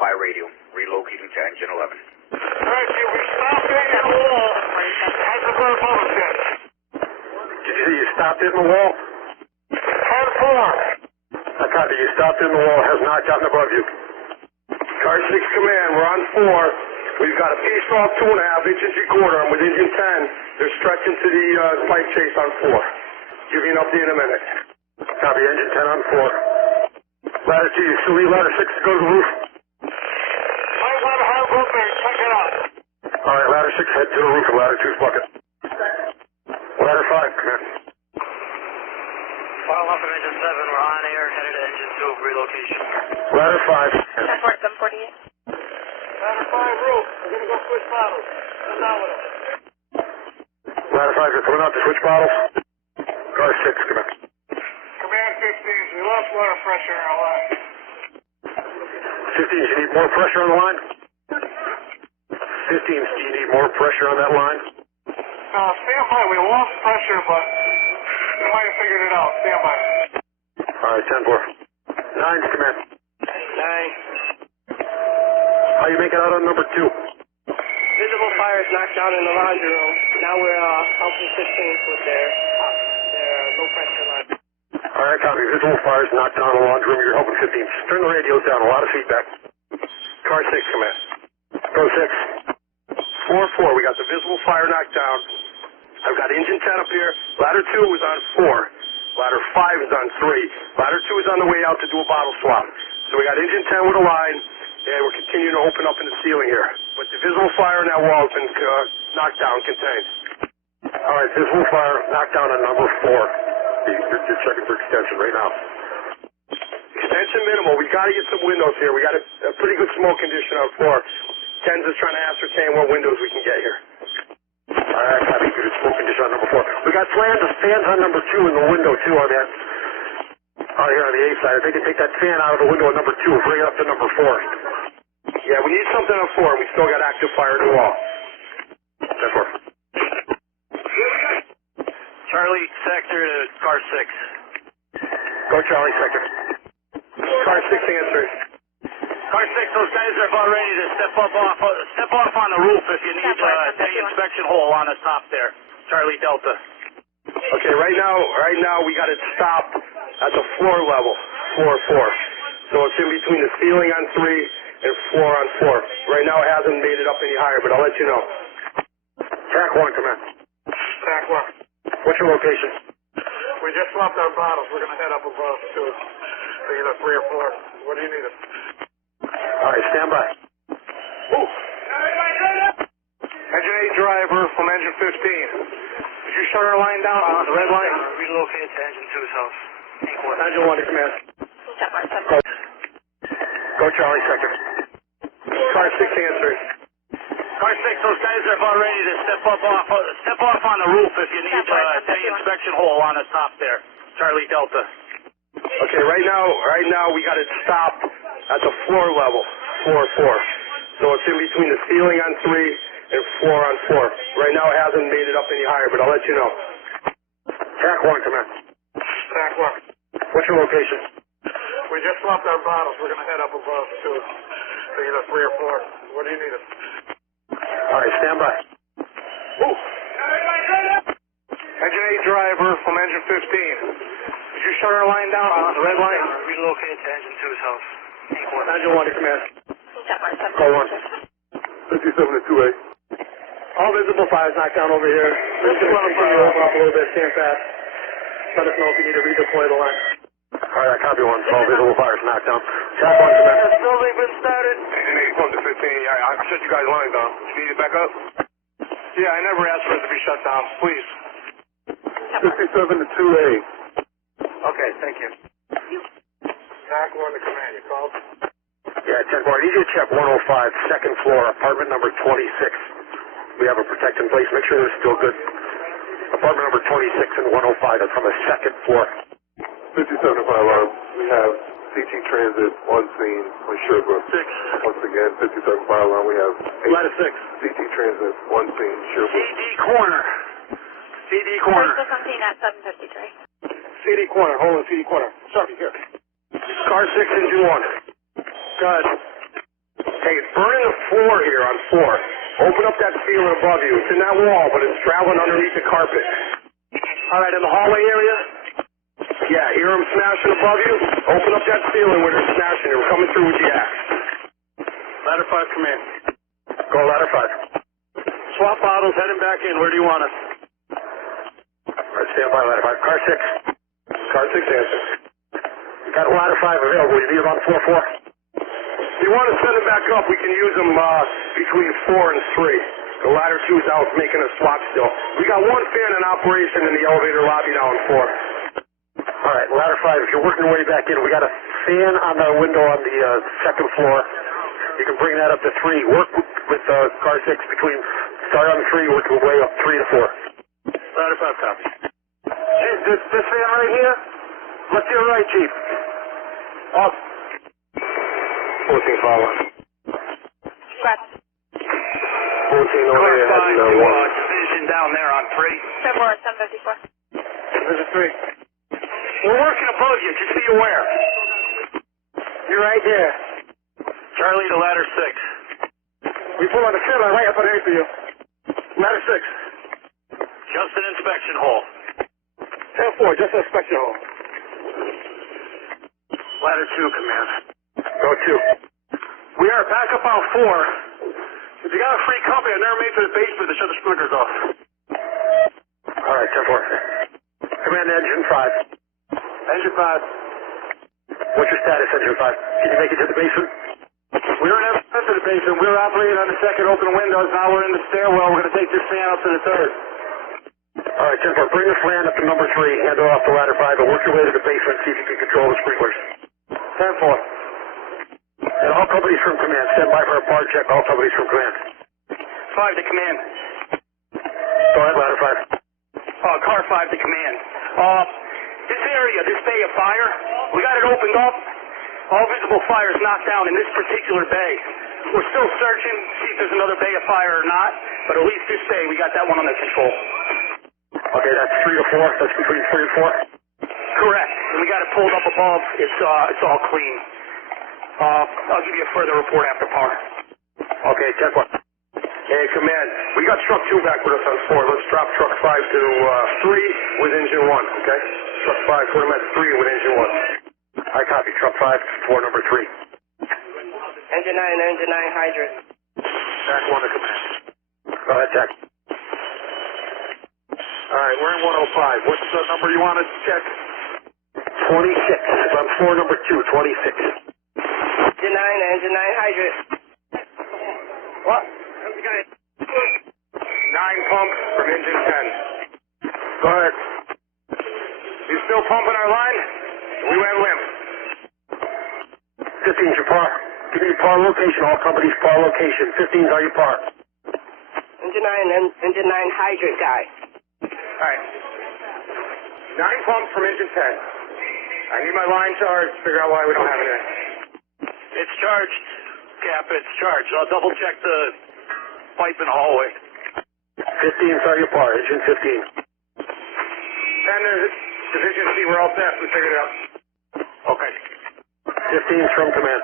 By radio, relocating to engine 11. Alright, see, we stopped in the wall. How's the bird bubble set? Did you say you stopped in the wall? On 4. I copy. You stopped in the wall. Has not gotten above you. Car 6 command. We're on 4. We've got a piece off 2.5 inches recorder. I'm with engine 10. They're stretching to the pipe chase on 4. Give you an update in a minute. Copy. Engine 10 on 4. Ladder 2. You still need ladder 6 to go to the roof? Might want to have up there. Check it out. All right. Ladder 6 head to the roof of ladder 2's bucket. Ladder 5 command. File up from engine 7, we're on air, headed to engine 2, relocation. Ladder 5. 748. Ladder 5 roof. We're going to go switch bottles. Come down with us. Ladder 5, you're coming out to switch bottles. Car 6 command. Command 15s. We lost water pressure in our line. 15s, you need more pressure on the line? 15s, do you need more pressure on that line? Stand by. We lost pressure, but we might have figured it out. Stand by. All right, 10-4. 9's command. 9. How you making out on number 2? Visible fires knocked down in the laundry room. Now we're helping 15s with their low pressure line. All right, copy. Visual fires knocked down in the laundry room. You're helping 15s. Turn the radios down. A lot of feedback. Car 6 command. Go 6. 4-4. We got the visible fire knocked down. I've got engine 10 up here. Ladder 2 is on 4. Ladder 5 is on 3. Ladder 2 is on the way out to do a bottle swap. So we got engine 10 with a line, and we're continuing to open up in the ceiling here. But the visible fire in that wall has been knocked down, contained. All right, visible fire knocked down on number 4. You're checking for extension right now. Extension minimal. We got to get some windows here. We got a pretty good smoke condition on 4. 10's is trying to ascertain what windows we can get here. All right, copy. Good smoke condition on number 4. We got fans on number 2 in the window too on that. Out here on the A side. If they can take that fan out of the window on number 2 and bring it up to number 4. Yeah, we need something on 4. We still got active fire in the wall. 10-4. Charlie sector to car 6. Go Charlie sector. Car 6 answers. Car 6, those guys are about ready to step off on the roof if you need any inspection hole on the top there. Charlie Delta. Okay, right now we got it stopped at the floor level, 4-4. So it's in between the ceiling on 3 and floor on 4. Right now it hasn't made it up any higher, but I'll let you know. Track 1, command. Track 1. What's your location? We just swapped our bottles. We're going to head up above to either 3 or 4. What do you need us? All right, stand by. Move. Engine 8 driver from engine 15. Did you shut our line down on the red line? Relocated to engine 2's house. Engine 1 to command. Go Charlie sector. Car 6 answers. Car 6, those guys are about ready to step off on the roof if you need any inspection hole on the top there. Charlie Delta. Okay, right now we got it stopped at the floor level, 4-4. So it's in between the ceiling on 3 and floor on 4. Right now it hasn't made it up any higher, but I'll let you know. Track 1, command. Track 1. What's your location? We just swapped our bottles. We're going to head up above to either 3 or 4. What do you need us? All right, stand by. Move. Engine 8 driver from engine 15. Did you shut our line down on the red line? Relocated to engine 2's house. Engine 1 to command. Call 1. 57 to 2A. All visible fires knocked down over here. Just going to continue to open up a little bit, stand fast. Let us know if you need to redeploy the line. All right, copy 1. All visible fires knocked down. Track 1 command. Has building been started? Engine 8 to 15. I shut you guys' lines down. You need it back up? Yeah, I never asked for it to be shut down. Please. 57 to 2A. Okay, thank you. Track 1 to command. You called? Yeah, 10-4. I need you to check 105, second floor, apartment number 26. We have a protect in place. Make sure they're still good. Apartment number 26 and 105. That's on the second floor. 57 to my alarm. We have CT Transit, on scene on Sherbrooke. 6. Once again, 57 fire alarm. We have 8. Ladder 6. CT Transit, on scene, Sherbrooke. CD corner. CD corner. First on scene at 7:53. CD corner, hold on, CD corner. Sharpie, here. Car 6, engine 1. Good. Hey, it's burning the floor here on 4. Open up that ceiling above you. It's in that wall, but it's traveling underneath the carpet. All right, in the hallway area? Yeah, hear them smashing above you? Open up that ceiling where they're smashing. They're coming through with the axe. Ladder 5, come in. Go ladder 5. Swap bottles, heading back in. Where do you want us? All right, stand by ladder 5. Car 6. Car 6 answer. You got ladder 5 available. You need them on 4-4? If you want to send them back up, we can use them between 4 and 3. The ladder 2 is out making a swap still. We got one fan in operation in the elevator lobby now on 4. All right, ladder 5, if you're working your way back in, we got a fan on the window on the second floor. You can bring that up to 3. Work with car 6 between, start on 3, work your way up 3 to 4. Ladder 5, copy. Chief, this fan right here? Look to your right, Chief. Up. 14 follow. Scratch. 14 over Car here. 5 to division down there on 3. Sherbrooke at 7:54. This is 3. We're working above you, just be aware. You're right there. Charlie to ladder 6. We pull on the ceiling right up underneath you. Ladder 6. Just an inspection hole. 10-4, just an inspection hole. Ladder 2, command. Go 2. We are back up on 4. If you got a free company, I've never made to the basement to shut the sprinklers off. All right, 10-4. Command engine 5. Engine 5. What's your status, engine 5? Can you make it to the basement? We were never into the basement. We were operating on the second open windows. Now we're in the stairwell. We're going to take this fan up to the third. All right, 10-4. Bring this fan up to number 3. Hand it off to ladder 5 and work your way to the basement. See if you can control the sprinklers. 10-4. And all companies from command. Stand by for a power check. All companies from command. 5 to command. Go ahead, ladder 5. Car 5 to command. This area, this bay of fire, we got it opened up. All visible fires knocked down in this particular bay. We're still searching, see if there's another bay of fire or not, but at least this bay, we got that one under control. Okay, that's 3 to 4. That's between 3 and 4. Correct. And we got it pulled up above. It's all clean. I'll give you a further report after par. Okay, 10-4. Hey, command. We got truck 2 back with us on 4. Let's drop truck 5 to 3 with engine 1, okay? Truck 5, put him at 3 with engine 1. I copy. Truck 5, 4, number 3. Engine 9, engine 9, hydrant. Jack 1 to command. Go ahead, Jack. All right, we're in 105. What's the number you want to check? 26. On floor number 2, 26. Engine 9, hydrant. What? 9 pump from engine 10. Go ahead. You still pumping our line? We went limp. 15's your par. Give me your par location. All companies par location. 15's are your par. Engine 9, hydrant guy. All right. 9 pumps from engine 10. I need my line charged. Figure out why we don't have it in. It's charged, Cap. It's charged. I'll double check the pipe in the hallway. 15's are your par. Engine 15. And there's Division C. We're all set. We figured it out. Okay. 15's from command.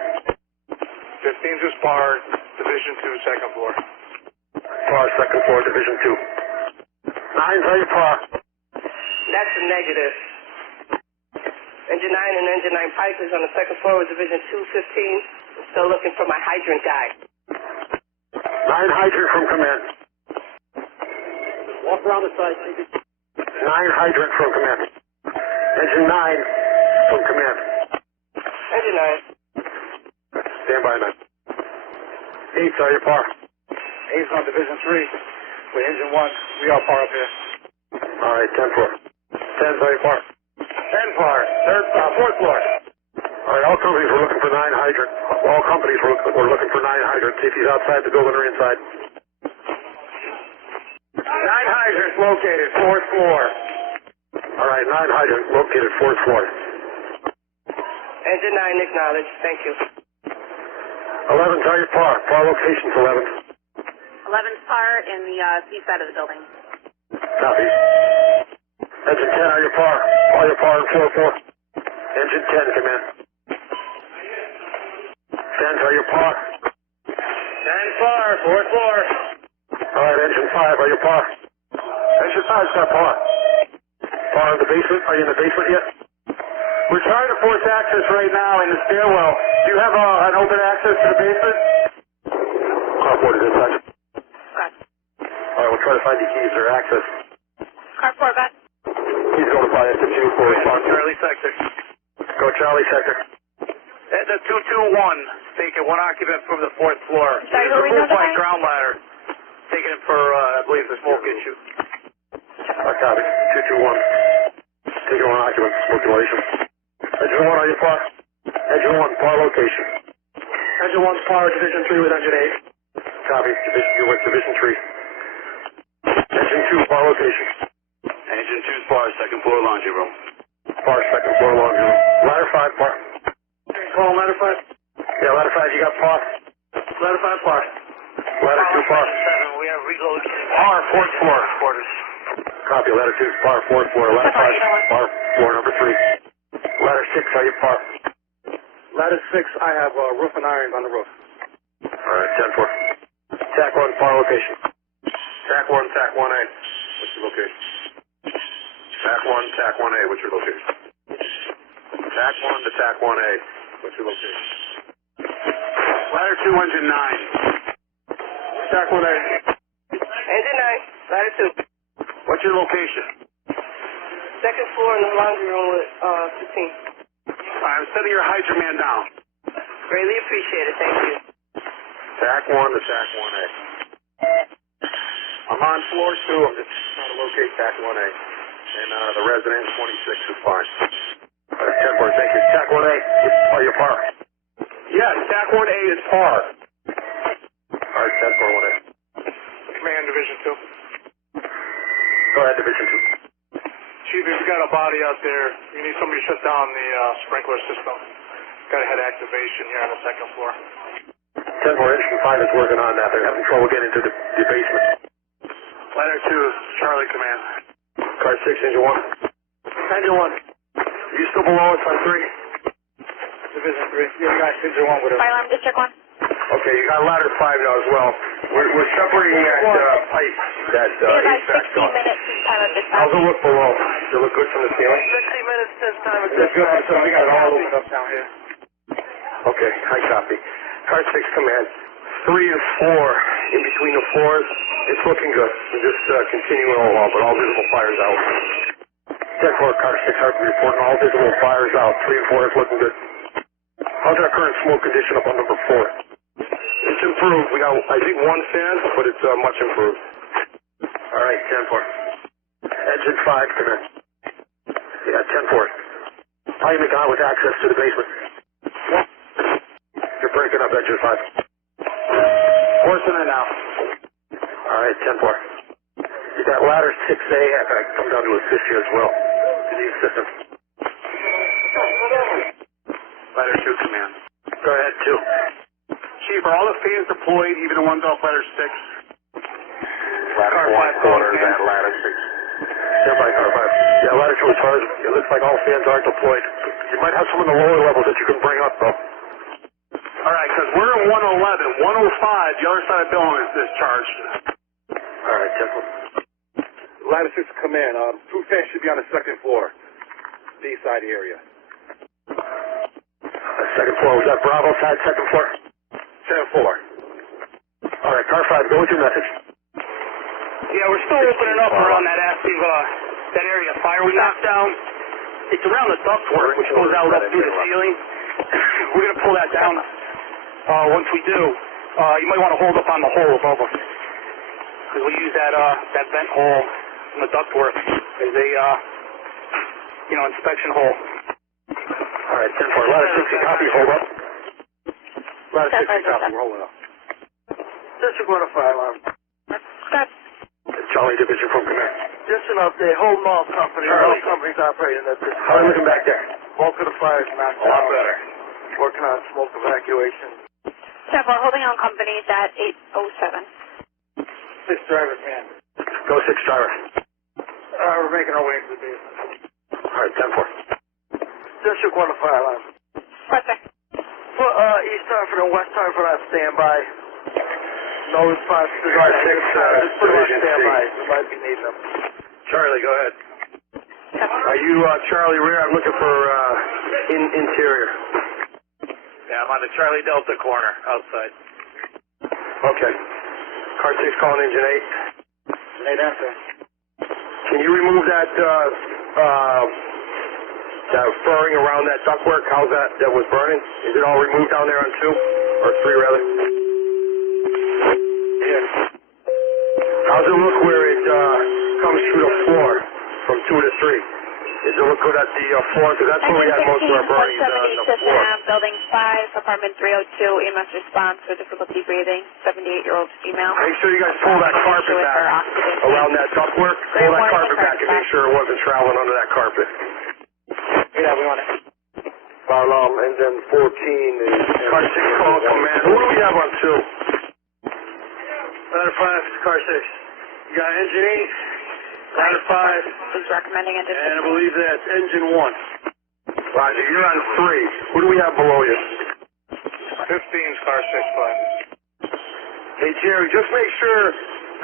15's is par. Division 2, second floor. Par, second floor, Division 2. 9's are your par. That's a negative. Engine 9 and engine 9 pipe is on the second floor with Division 215. I'm still looking for my hydrant guy. 9 hydrant from command. Walk around the side. 9 hydrant from command. Engine 9 from command. Engine 9. Stand by 9. 8's are your par. 8's on Division 3 with engine 1. We all par up here. All right, 10-4. 10's are your par. 10 par. Fourth floor. All right, all companies were looking for 9 hydrant. All companies were looking for 9 hydrant. See if he's outside the building or inside. 9 hydrants located, fourth floor. All right, 9 hydrant located, 4th floor. Engine 9 acknowledged. Thank you. 11, tell your par. Par location's 11. 11's par in the C side of the building. Copy. Engine 10, are your par? All your par in 4-4. Engine 10, come in. Fans, are your par? 10 par, 4-4. All right, engine 5, are your par? Engine 5's got par. Par in the basement? Are you in the basement yet? We're trying to force access right now in the stairwell. Do you have an open access to the basement? Carport is inside. Got it. All right, we'll try to find the keys or access. Car 4, got it. He's going to buy us a 2 for response. Charlie sector. Go Charlie sector. At the 221, taking one occupant from the 4th floor. Sorry, who are we Removed by notifying? ground ladder. Taking him for, I believe, the smoke issue. Copy. 221. Taking one occupant. Smoke inhalation. Engine 1, are you par? Engine 1, par location. Engine 1's par, Division 3 with Engine 8. Copy. You're with Division 3. Engine 2, par location. Engine 2's par, 2nd floor laundry room. Par, 2nd floor laundry room. Ladder 5, par. Call ladder 5. Yeah, ladder 5, you got par. Ladder 5 par. Ladder 2, par. 7, we have relocated. Par, 4th floor. Quarters. Copy. Ladder 2's par, 4th floor. Ladder 5, par, floor number 3. Ladder 6, are you par? Ladder 6, I have roof and irons on the roof. All right, 10-4. TAC 1, par location. TAC 1, TAC 1A. What's your location? TAC 1, TAC 1A. What's your location? TAC 1 to TAC 1A. What's your location? Ladder 2, Engine 9. TAC 1A. Engine 9, ladder 2. What's your location? 2nd floor in the laundry room with 15. All right, I'm setting your hydrant man down. Greatly appreciated. Thank you. TAC 1 to TAC 1A. I'm on floor 2. I'm just trying to locate TAC 1A. And the resident 26 is fine. All right, 10-4, thank you. TAC 1A, are you par? Yes, TAC 1A is par. All right, 10-4, 1A. Command Division 2. Go ahead, Division 2. Chief, if you got a body out there, you need somebody to shut down the sprinkler system. Got to head activation here on the 2nd floor. 10-4, Engine 5 is working on that. They're having trouble getting to the basement. Ladder 2, Charlie Command. Car 6, Engine 1. Engine 1. You still below us on 3? Division 3. Yeah, you got Engine 1 with us. Fire alarm district 1. Okay, you got ladder 5 now as well. We're separating that pipe, that We have about HVAC 60 stuff. minutes since time of dispatch. How's it look below? Does it look good from the ceiling? 60 minutes since time of That's good. So we got it all opened up down here. Okay, I copy. Car 6 command. 3 and 4 in between the floors. It's looking good. We're just continuing along, but all visible fires out. 10-4, Car 6 Hartford reporting all visible fires out. 3 and 4 is looking good. How's our current smoke condition up on number 4? It's improved. We got, I think, 1 fan, but it's much improved. All right, 10-4. Engine 5, come in. Yeah, 10-4. How you make out with access to the basement? You're breaking up, Engine 5. Forcing it now. All right, 10-4. You got ladder 6A. I can come down to assist you as well. To the assistant. Ladder 2 Command. Go ahead, 2. Chief, are all the fans deployed, even the ones off ladder 6? Ladder 1 corners and ladder 6. Stand by, car 5. Yeah, ladder 2 as far as it looks like all fans are deployed. You might have some in the lower levels that you can bring up, though. All right, because we're in 111. 105, the other side of the building is charged. All right, 10-4. Ladder 6 Command. 2 fans should be on the 2nd floor. B side area. Second floor. Was that Bravo side, 2nd floor? 10-4. All right, car 5, go with your message. Yeah, we're still opening up around that active, that area of fire we knocked down. It's around the ductwork, which goes out up through the ceiling. We're going to pull that down. Once we do, you might want to hold up on the hole above us. Because we use that vent hole in the ductwork as a, inspection hole. All right, 10-4. Ladder 6, copy, hold up. Ladder 6, copy, we're holding up. District 1 fire alarm. Stop. Charlie Division from Command. Just an update. Hold all companies. Charlie. All companies operating at this How are you looking back there? Bulk of the fire is knocked A lot down. better. Working on smoke evacuation. 10-4, holding on companies at 807. 6 drivers, man. Go 6 driver. We're making our way into the basement. All right, 10-4. District 1 to fire alarm. What's that? For East Hartford and West Hartford on standby. No response to Car 6, just put them on Division standby. C. We might be needing them. Charlie, go ahead. Are you Charlie rear? I'm looking for interior. Yeah, I'm on the Charlie Delta corner outside. Okay. Car 6 calling engine 8. Engine 8 answer. Can you remove that that furring around that ductwork? How's that was burning? Is it all removed down there on 2? Or 3 rather? Yeah. How's it look where it comes through the floor from 2 to 3? Does it look good at the floor? Because that's where we had most of our burning on the floor. Building 5, apartment 302, EMS response for difficulty breathing, 78-year-old female. Make sure you guys pull that carpet back around that ductwork. Pull that carpet back and make sure it wasn't traveling under that carpet. Yeah, we want it. Fire alarm, engine 14 is... Car 6 call command. Who do we have on 2? Ladder 5, car 6. You got engine 8, ladder 5, He's recommending engine and I believe that's engine 1. Roger, you're on 3. Who do we have below you? 15's car 6, 5. Hey, Jerry, just make sure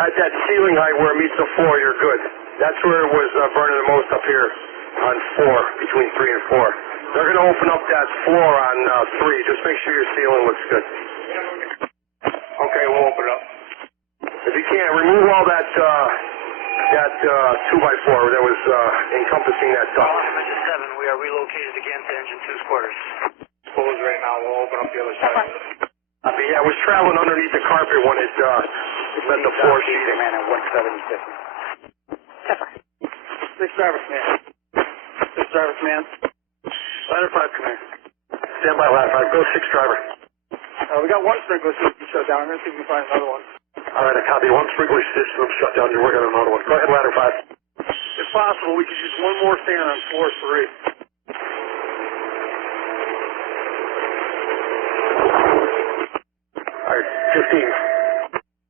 at that ceiling height where it meets the floor, you're good. That's where it was burning the most up here on 4, between 3 and 4. They're going to open up that floor on 3. Just make sure your ceiling looks good. Okay, we'll open it up. If you can't, remove all that 2x4 that was encompassing that duct. Engine 7, we are relocated again to engine 2's quarters. Closed right now. We'll open up the other side. Yeah, it was traveling underneath the carpet when it met the floor sheeting. Man, at 170. 6 drivers, man. 6 drivers, man. Ladder 5, come here. Stand by, ladder 5. Go 6 driver. We got one sprinkler system shut down. We're going to see if we can find another one. All right, I copy. 1 sprinkler system shut down. You're working on another one. Go ahead, ladder 5. If possible, we could use one more fan on floor 3. All right, 15.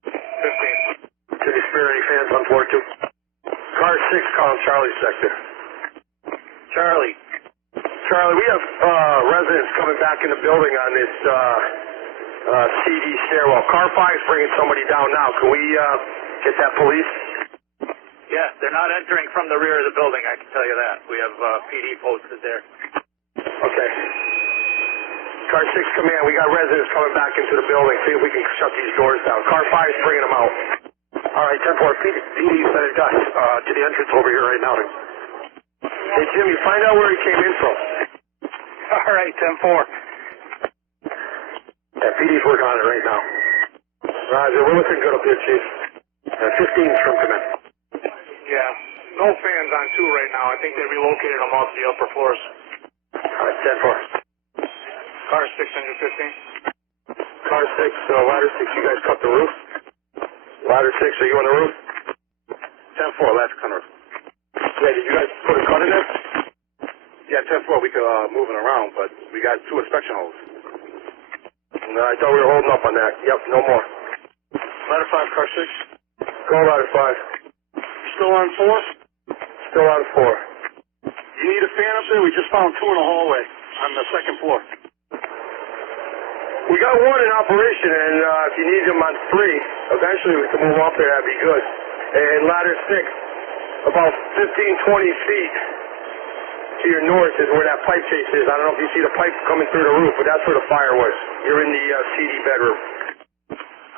15. Can you spare any fans on floor 2? Car 6 calling Charlie sector. Charlie. Charlie, we have residents coming back in the building on this CD stairwell. Car 5's bringing somebody down now. Can we get that police? Yeah, they're not entering from the rear of the building, I can tell you that. We have PD posted there. Okay. Car 6 command, we got residents coming back into the building. See if we can shut these doors down. Car 5's bringing them out. All right, 10-4, PD sent it to the entrance over here right now. Hey, Jimmy, find out where he came in from. All right, 10-4. Yeah, PD's working on it right now. Roger, we're looking good up here, Chief. 15's from command. Yeah. No fans on 2 right now. I think they relocated them off the upper floors. All right, 10-4. Car 6, engine 15. Car 6, ladder 6, you guys cut the roof? Ladder 6, are you on the roof? 10-4, ladder cut the roof. Yeah, did you guys put a cut in there? Yeah, 10-4, we could move it around, but we got 2 inspection holes. No, I thought we were holding up on that. Yep, no more. Ladder 5, car 6. Go, ladder 5. Still on 4? Still on 4. You need a fan up there? We just found 2 in the hallway on the 2nd floor. We got 1 in operation, and if you need them on 3, eventually we can move up there, that'd be good. And ladder 6, about 15, 20 feet to your north is where that pipe chase is. I don't know if you see the pipe coming through the roof, but that's where the fire was. You're in the CD bedroom.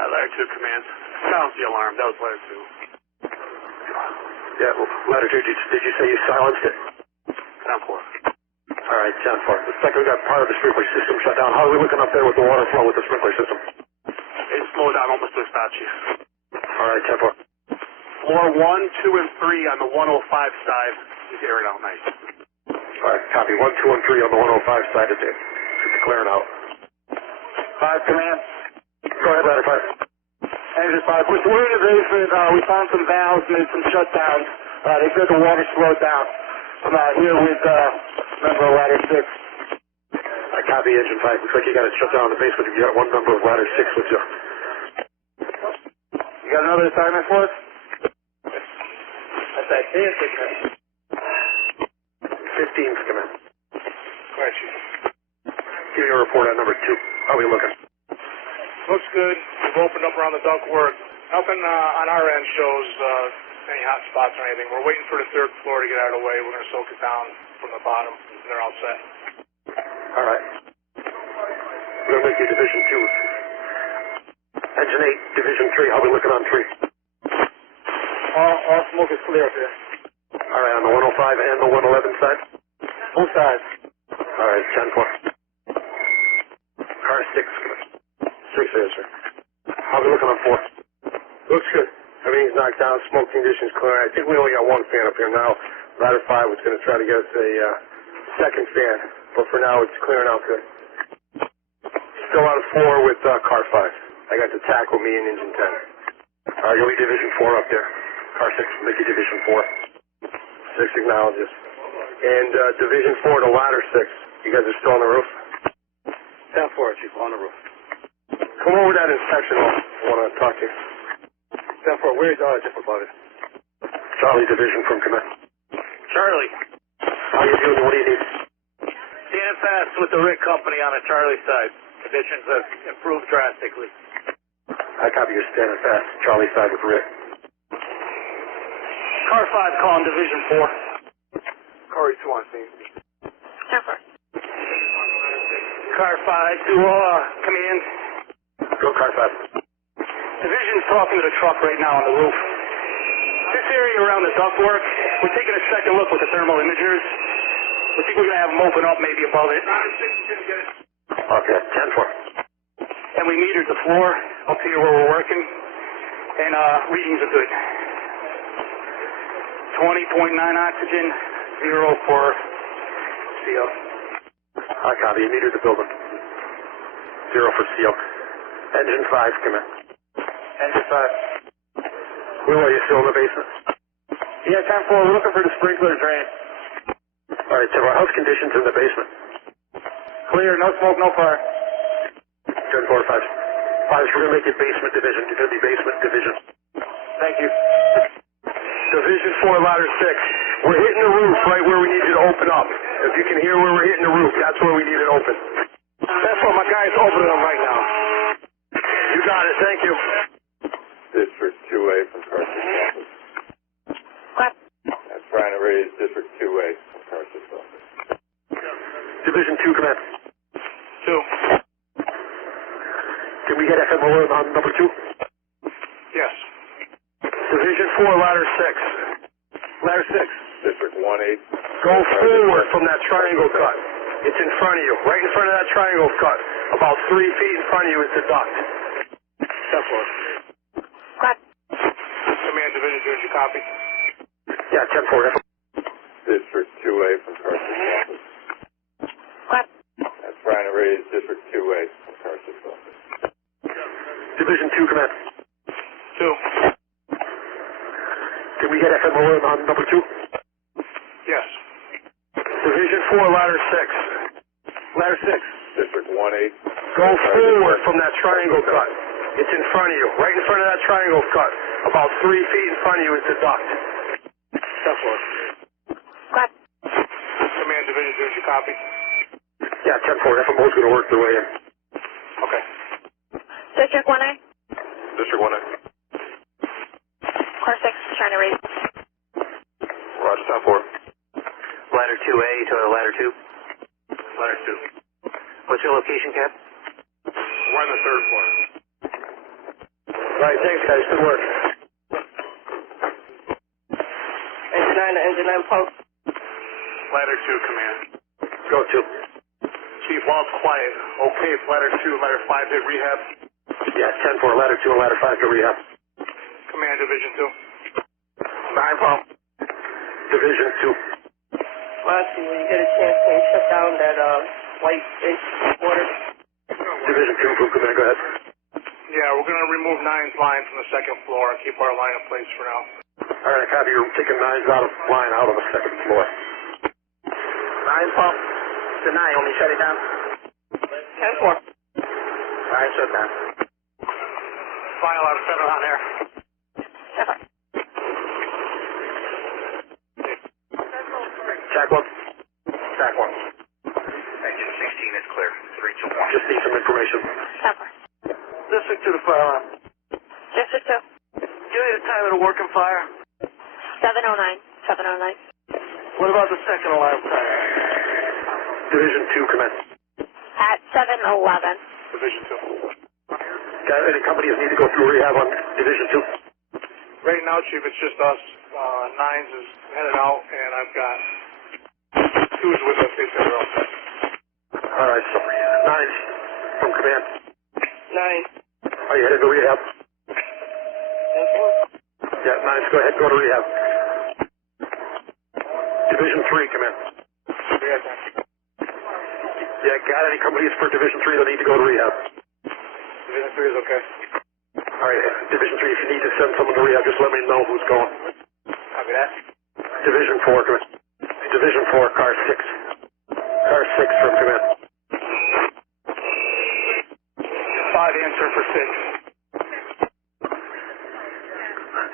Ladder 2 command. Sounds the alarm. That was ladder 2. Yeah, ladder 2, did you say you silenced it? 10-4. All right, 10-4. Looks like we got part of the sprinkler system shut down. How are we looking up there with the water flow with the sprinkler system? It's slowed down almost to a stop, Chief. All right, 10-4. Floor 1, 2, and 3 on the 105 side is airing out nice. All right, copy. 1, 2, and 3 on the 105 side. It's clearing out. 5 command. Go ahead, ladder 5. Engine 5. We're in the basement. We found some valves and some shutdowns. They said the water slowed down. I'm out here with member of ladder 6. I copy engine 5. Looks like you got it shut down in the basement. You got one member of ladder 6 with you. You got another assignment for us? That's that dance again. 15's come in. Go ahead, Chief. Give me a report on number 2. How are we looking? Looks good. We've opened up around the ductwork. Nothing on our end shows any hot spots or anything. We're waiting for the 3rd floor to get out of the way. We're going to soak it down from the bottom, and they're all set. All right. We're going to make you Division 2. Engine 8, Division 3. How are we looking on 3? All smoke is clear up here. All right, on the 105 and the 111 side? Both sides. All right, 10-4. Car 6, come in. 6 there, sir. How are we looking on 4? Looks good. Everything's knocked down, smoke conditions clear. I think we only got one fan up here now. Ladder 5 was going to try to get us a second fan, but for now it's clearing out good. Still on 4 with car 5. I got the TAC with me in engine 10. All right, you'll be Division 4 up there. Car 6 will make you Division 4. 6 acknowledges. And Division 4 to ladder 6. You guys are still on the roof? 10-4, Chief, on the roof. Come over to that inspection hall. I want to talk to you. 10-4, where's Jeff above it? Charlie, Division from command. Charlie. How you doing? What do you need? Standing fast with the rig company on the Charlie side. Conditions have improved drastically. I copy your standing fast. Charlie side with Rick. Car 5 calling Division 4. Car 2 on scene. 10-4. Car 5 to command. Go, Car 5. Division's talking to the truck right now on the roof. This area around the ductwork, we're taking a second look with the thermal imagers. We think we're going to have them open up maybe above it. Okay, 10-4. And we metered the floor up here where we're working, and readings are good. 20.9 oxygen, 0 for CO. I copy. You metered the building. 0 for CO. Engine 5, come in. Engine 5. Will, are you still in the basement? Yeah, 10-4. We're looking for the sprinkler drain. All right, so how's conditions in the basement? Clear, no smoke, no fire. 10-4, 5. 5, we're going to make you basement division. You're going to be basement division. Thank you. Division 4, ladder 6. We're hitting the roof right where we need you to open up. If you can hear where we're hitting the roof, that's where we need it open. That's what my guy's opening them right now. You got it. Thank you. District 2A from Carson's office. What? That's Brian Arrays, District 2A from Carson's office. Division 2, command. 2. Can we get FM alert on number 2? Yes. Division 4, ladder 6. Ladder 6. District 1A. Go forward from that triangle cut. It's in front of you. Right in front of that triangle cut. About 3 feet in front of you is the duct. 10-4. What? Command Division 2, did you copy? Yeah, 10-4. District 2A from Carson's office. What? That's Brian Arrays, District 2A from Carson's office. Division 2, command. 2. Can we get FM alert on number 2? Yes. Division 4, ladder 6. Ladder 6. District 1A. Go forward from that triangle cut. It's in front of you. Right in front of that triangle cut. About 3 feet in front of you is the duct. 10-4. What? Command Division 2, did you copy? Yeah, 10-4. FMO's going to work their way in. Okay. District 1A? District 1A. Car 6, trying to raise. Roger, 10-4. Ladder 2A to ladder 2. Ladder 2. What's your location, Cap? We're on the 3rd floor. All right, thanks, guys. Good work. Engine 9 to engine 9 post. Ladder 2, command. Go 2. Chief, while it's quiet, okay if ladder 2 and ladder 5 hit rehab? Yeah, 10-4. Ladder 2 and ladder 5 to rehab. Command Division 2. 9-4. Division 2. Monty, when you get a chance, can you shut down that white water? Division 2 from command. Go ahead. Yeah, we're going to remove 9's line from the 2nd floor and keep our line in place for now. All right, copy. You're taking 9's out of line out on the 2nd floor. pump. To 9, want me to shut it down? 10-4. Alright, shut down. Final out of 7 on there. 10-4. Jack 1. Jack 1. Engine 16 is clear. 321. Just need some information. 10-4. District 2 to fire alarm. District 2. Give me the time of the working fire. 709. 709. What about the second alarm time? Division 2, commence. At 711. Division 2. Got any companies need to go through rehab on Division 2? Right now, Chief, it's just us. Nines is headed out, and I've got 2s with us. They said they're all set. All right, so 9s from command. 9. Are you headed to rehab? 10-4. Yeah, 9s, go ahead, go to rehab. Division 3, command. Yeah, got any companies for Division 3 that need to go to rehab? Division 3 is okay. All right, Division 3, if you need to send someone to rehab, just let me know who's going. Copy that. Division 4, command. Division 4, car 6. Car 6 from command. 5 answer for 6.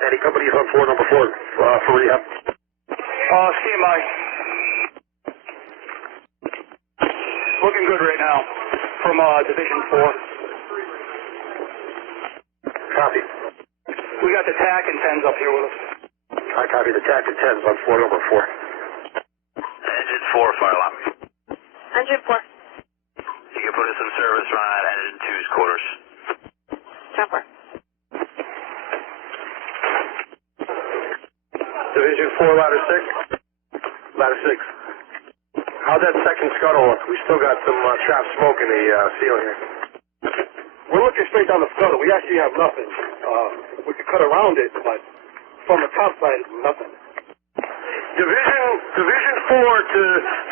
Any companies on floor number 4 for rehab? CMI. Looking good right now from Division 4. Copy. We got the TAC and 10s up here with us. I copy the TAC and 10s on floor number 4. Engine 4, fire alarm. Engine 4. You can put us in service, run at engine 2's quarters. 10-4. Division 4, ladder 6. Ladder 6. How'd that second scuttle look? We still got some trapped smoke in the ceiling here. We're looking straight down the scuttle. We actually have nothing. We could cut around it, but from the top side, nothing. Division 4 to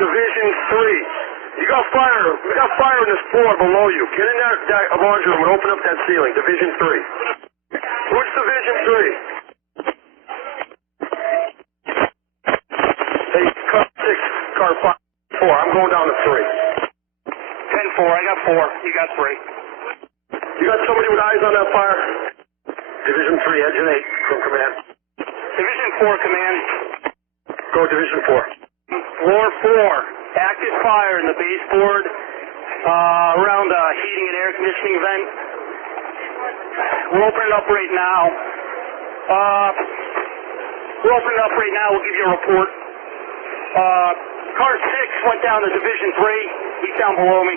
Division 3. You got fire. We got fire in this floor below you. Get in that laundry room and open up that ceiling. Division 3. Who's Division 3? Hey, car 6, car 4. I'm going down to 3. 10-4, I got 4. You got 3. You got somebody with eyes on that fire? Division 3, engine 8 from command. Division 4, command. Go Division 4. Floor 4. Active fire in the baseboard around the heating and air conditioning vent. We're opening up right now. We'll give you a report. Car 6 went down to Division 3. He's down below me.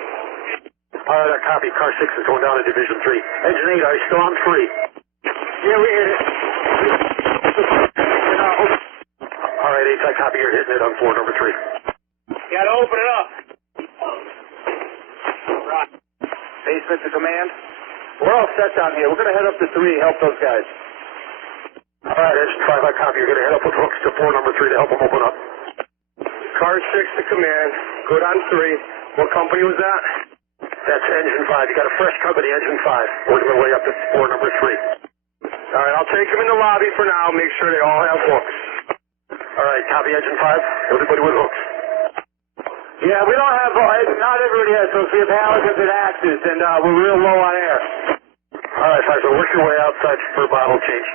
All right, I copy. Car 6 is going down to Division 3. Engine 8, are you still on 3? Yeah, we hit it. All right, 8, I copy. You're hitting it on floor number 3. You gotta open it up. Right. Basement to command. We're all set down here. We're going to head up to 3, help those guys. All right, engine 5, I copy. You're going to head up with hooks to floor number 3 to help them open up. Car 6 to command. Good on 3. What company was that? That's engine 5. You got a fresh company, engine 5. Working my way up to floor number 3. All right, I'll take them in the lobby for now. Make sure they all have hooks. All right, copy engine 5. Everybody with hooks. Yeah, we don't have, not everybody has those. We have haligans and axes, and we're real low on air. All right, 5, so work your way outside for bottle change.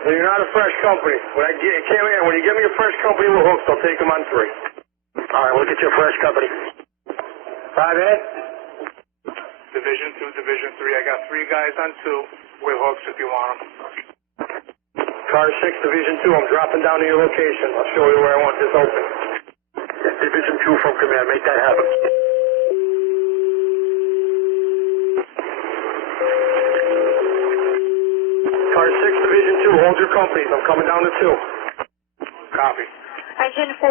Well, you're not a fresh company. When you give me a fresh company with hooks, I'll take them on 3. All right, we'll get you a fresh company. 5A? Division 2, Division 3. I got 3 guys on 2 with hooks if you want them. Car 6, Division 2. I'm dropping down to your location. I'll show you where I want this open. Yeah, Division 2 from command. Make that happen. Car 6, Division 2. Hold your companies. I'm coming down to 2. Copy. Engine 4.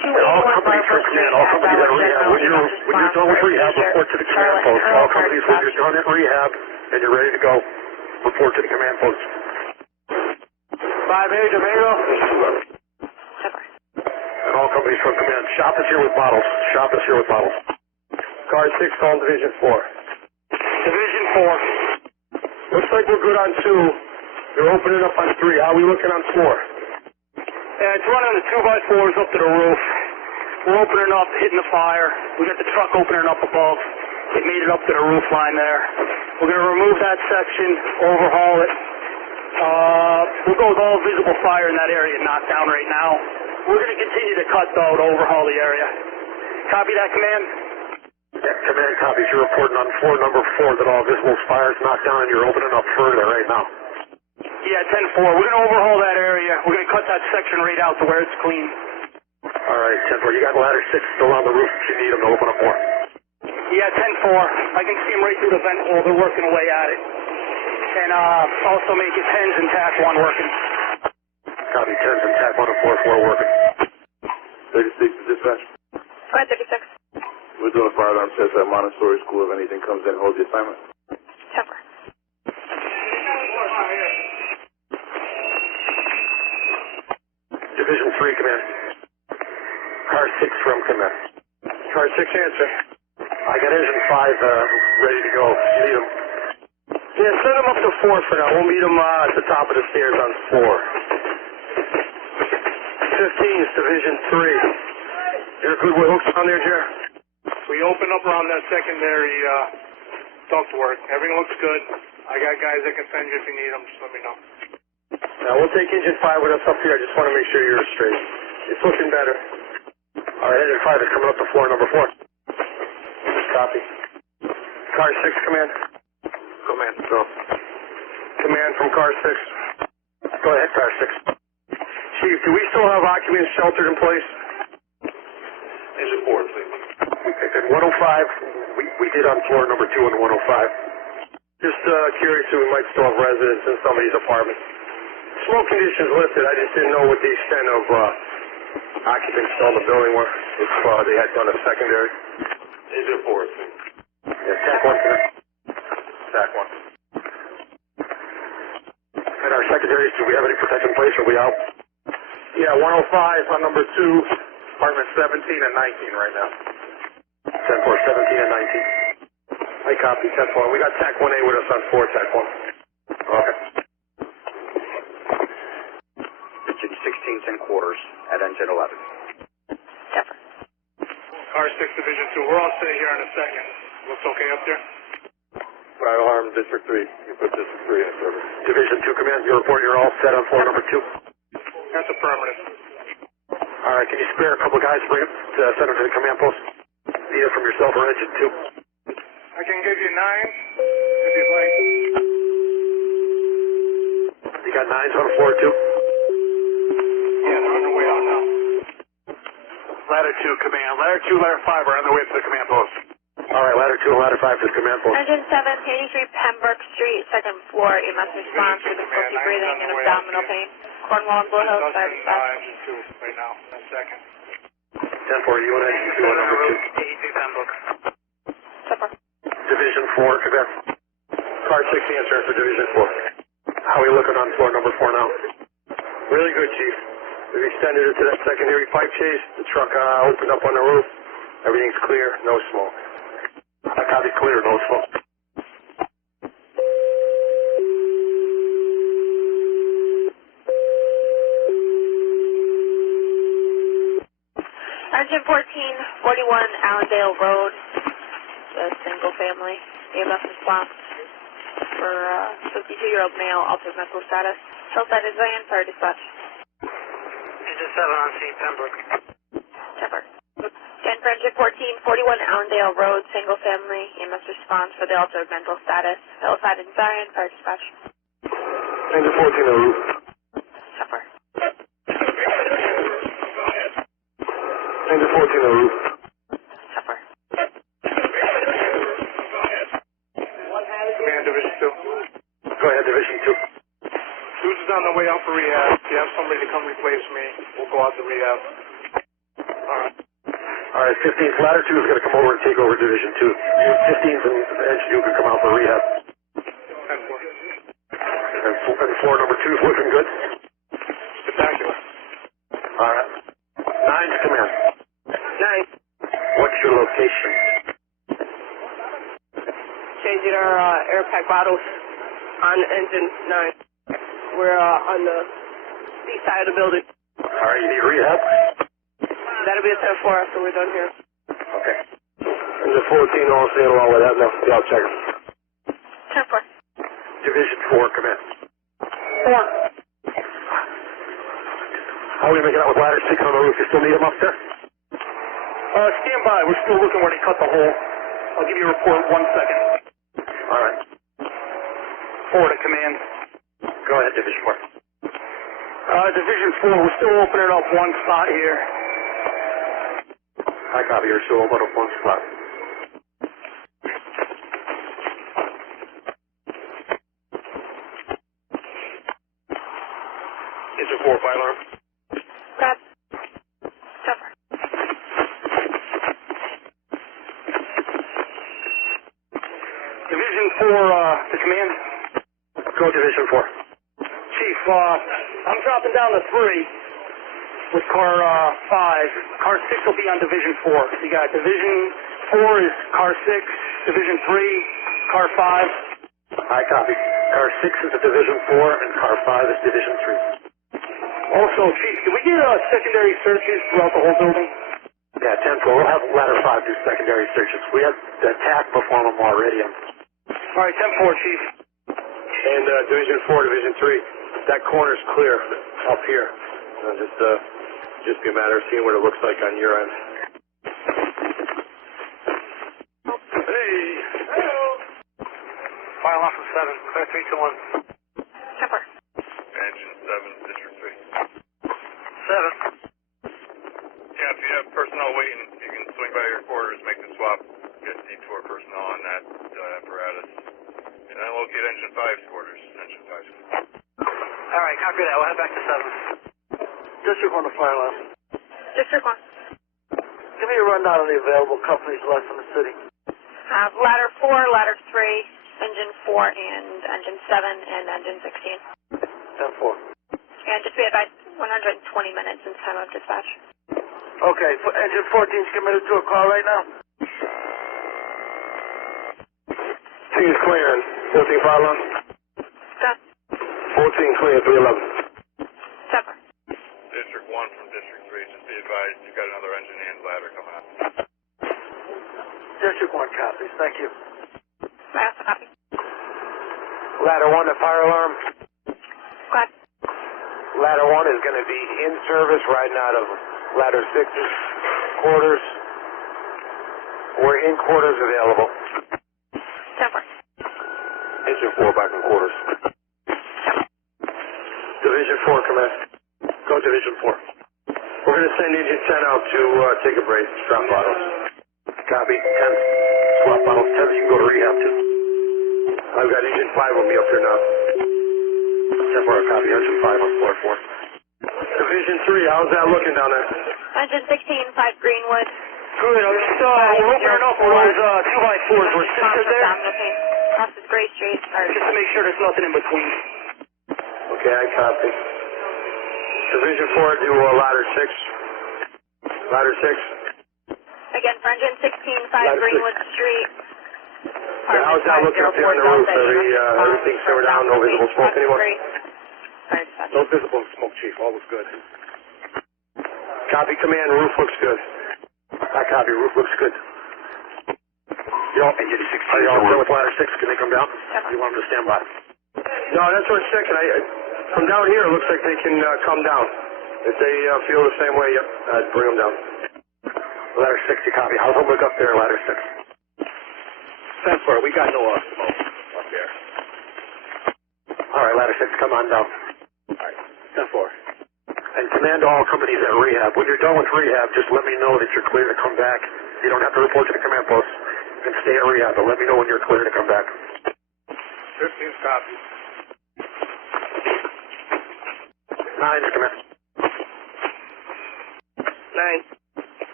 All companies from command, all companies at rehab. When you're done with rehab, report to the command post. All companies, when you're done at rehab and you're ready to go, report to the command post. 5A, Domingo. And all companies from command, shop is here with bottles. Shop is here with bottles. Car 6 on Division 4. Division 4. Looks like we're good on 2. You're opening up on 3. How are we looking on 4? Yeah, it's running the 2x4s up to the roof. We're opening up, hitting the fire. We got the truck opening up above. It made it up to the roof line there. We're going to remove that section, overhaul it. We'll go with all visible fire in that area, knocked down right now. We're going to continue to cut, though, to overhaul the area. Copy that, Command? Yeah, Command copies. You're reporting on floor number 4 that all visible fire is knocked down and you're opening up further right now. Yeah, 10-4. We're going to overhaul that area. We're going to cut that section right out to where it's clean. All right, 10-4. You got ladder 6 still on the roof if you need them to open up more. Yeah, 10-4. I can see them right through the vent hole. They're working away at it. And also make it 10s and tack 1 working. Copy, 10s and tack 1 and 4-4 working. 36 to dispatch. 536. We're doing fire alarm tests at Montessori School. If anything comes in, hold the assignment. 10-4. Division 3, Command. Car 6 from Command. Car 6, answer. I got engine 5 ready to go. You need them. Yeah, send them up to 4 for now. We'll meet them at the top of the stairs on 4. 15 is Division 3. You're good with hooks on there, Jer? We open up around that secondary ductwork. Everything looks good. I got guys that can send you if you need them. Just let me know. Now, we'll take engine 5 with us up here. I just want to make sure you're straight. It's looking better. All right, engine 5 is coming up to floor number 4. Copy. Car 6, Command. Command, go. Command from Car 6. Go ahead, Car 6. Chief, do we still have occupants sheltered in place? Engine 4, please. At 105, we did on floor number 2 and 105. Just curious if we might still have residents in somebody's apartment. Smoke conditions listed. I just didn't know what the extent of occupants still in the building were, if they had done a secondary. Engine 4, please. Yeah, tack 1, sir. Tack 1. And our secondaries, do we have any protection in place, or are we out? Yeah, 105 on number 2, apartment 17 and 19 right now. 10-4, 17 and 19. I copy, 10-4. We got TAC 1A with us on 4, TAC 1. Okay. Engine 16's in quarters at engine 11. 10-4. Car 6, Division 2. We're all set here in a second. Looks okay up there? Fire alarm District 3. You put District 3 in service. Division 2 Command, you report you're all set on floor number 2. That's affirmative. All right, can you spare a couple of guys, bring them, send them to the command post? Either from yourself or engine 2. I can give you 9 if you'd like. You got 9s on floor 2? Yeah, they're on their way out now. Ladder 2, Command. Ladder 2, Ladder 5 are on their way to the command post. All right, ladder 2 and ladder 5 to the command post. Engine 7, 83 Pembroke Street, 2nd floor. EMS response for difficulty breathing and abdominal pain. Cornwall and Blue Hills, Dustin, fire dispatch. Engine 2 right now. In a second. 10-4, you and engine 2 on number 2. 83 Pembroke. 10-4. Division 4, Command. Car 6 answer for Division 4. How are we looking on floor number 4 now? Really good, Chief. We've extended it to that secondary pipe chase. The truck opened up on the roof. Everything's clear. No smoke. I copy clear, no smoke. Engine 14, 41 Allendale Road, a single family. EMS response for 52-year-old male, altered mental status. Hillside is in, fire dispatch. Engine 7 on scene, Pembroke. 10-4. 10 for engine 14, 41 Allendale Road, single family. EMS response for the altered mental status. Hillside and Zion, fire dispatch. Engine 14 on the roof. 10-4. Engine 14 on the roof. 10-4. Command Division 2. Go ahead, Division 2. Dudes is on the way out for rehab. If you have somebody to come replace me, we'll go out to rehab. Alright. All right, 15th, ladder 2 is going to come over and take over Division 2. You 15th and engine 2 can come out for rehab. 10-4. And floor number 2 is looking good? Spectacular. All right. 9's command. 9. What's your location? Changing our air pack bottles on engine 9. We're on the east side of the building. All right, you need rehab? That'll be a 10-4 after we're done here. Okay. Engine 14, all staying along with that. No, y'all check it. 10-4. Division 4, come in. 4. How are we making out with ladder 6 on the roof? You still need them up there? Stand by. We're still looking where they cut the hole. I'll give you a report 1 second. All right. 4 to command. Go ahead, Division 4. Division 4, we're still opening up one spot here. I copy. You're still open up one spot. Engine 4, fire alarm. Grab. 10-4. Division 4, to command. Go Division 4. Chief, I'm dropping down to 3 with car 5. Car 6 will be on Division 4. So you got Division 4 is car 6, Division 3, car 5. I copy. Car 6 is a Division 4 and car 5 is Division 3. Also, Chief, can we get secondary searches throughout the whole building? Yeah, 10-4. We'll have ladder 5 do secondary searches. We have the TAC perform them already. All right, 10-4, Chief. And Division 4, Division 3, that corner's clear up here. Just be a matter of seeing what it looks like on your end. Hey! Hello! Fire alarm from 7, clear 321. 10-4. Engine 7, District 3. 7. Yeah, if you have personnel waiting, you can swing by your quarters, make the swap, get detour personnel on that apparatus. And then locate Engine 5's quarters. Engine 5's quarters. All right, copy that. We'll head back to 7. District 1 to fire alarm. District 1. Give me a rundown of the available companies left in the city. Ladder 4, Ladder 3, Engine 4, and Engine 7, and Engine 16. 10-4. And just be advised, 120 minutes since time of dispatch. Okay, Engine 14's committed to a call right now. Team's clearing. 14 fire alarm. Done. 14 clear, 311. 10-4. District 1 from District 3, just be advised, you've got another engine and ladder coming up. District 1 copies. Thank you. I also copy. Ladder 1 to fire alarm. Go ahead. Ladder 1 is going to be in service riding out of ladder 6's quarters. We're in quarters available. 10-4. Engine 4 back in quarters. Division 4, command. Go Division 4. We're going to send Engine 10 out to take a break, drop bottles. Copy. 10. Swap bottles. 10, you can go to rehab too. I've got Engine 5 with me up here now. 10-4, copy. Engine 5 on floor 4. Division 3, how's that looking down there? Engine 16, 5 Greenwood. Good. I'm just we're opening up all those 2x4s. We're centered there. Abdominal pain. Crosses Gray Street. Just to make sure there's nothing in between. Okay, I copy. Division 4, do ladder 6. Ladder 6. Again, for Engine 16, 5 Ladder Greenwood 6. Street. Yeah, how's that looking up there on the roof? Everything's simmered down, no visible smoke anymore? No visible smoke, Chief. All was good. Copy, command. Roof looks good. I copy. Roof looks good. Y'all, Engine 16. Are y'all done with ladder 6? Can they come down? You want them to stand by? No, that's what I'm checking. From down here, it looks like they can come down. If they feel the same way, yep, I'd bring them down. Ladder 6, you copy. How's it look up there, ladder 6? Sensor, we got no smoke up there. All right, ladder 6, come on down. All right, 10-4. And command all companies at rehab. When you're done with rehab, just let me know that you're clear to come back. You don't have to report to the command post. You can stay at rehab, but let me know when you're clear to come back. 15's copy. 9's command. 9.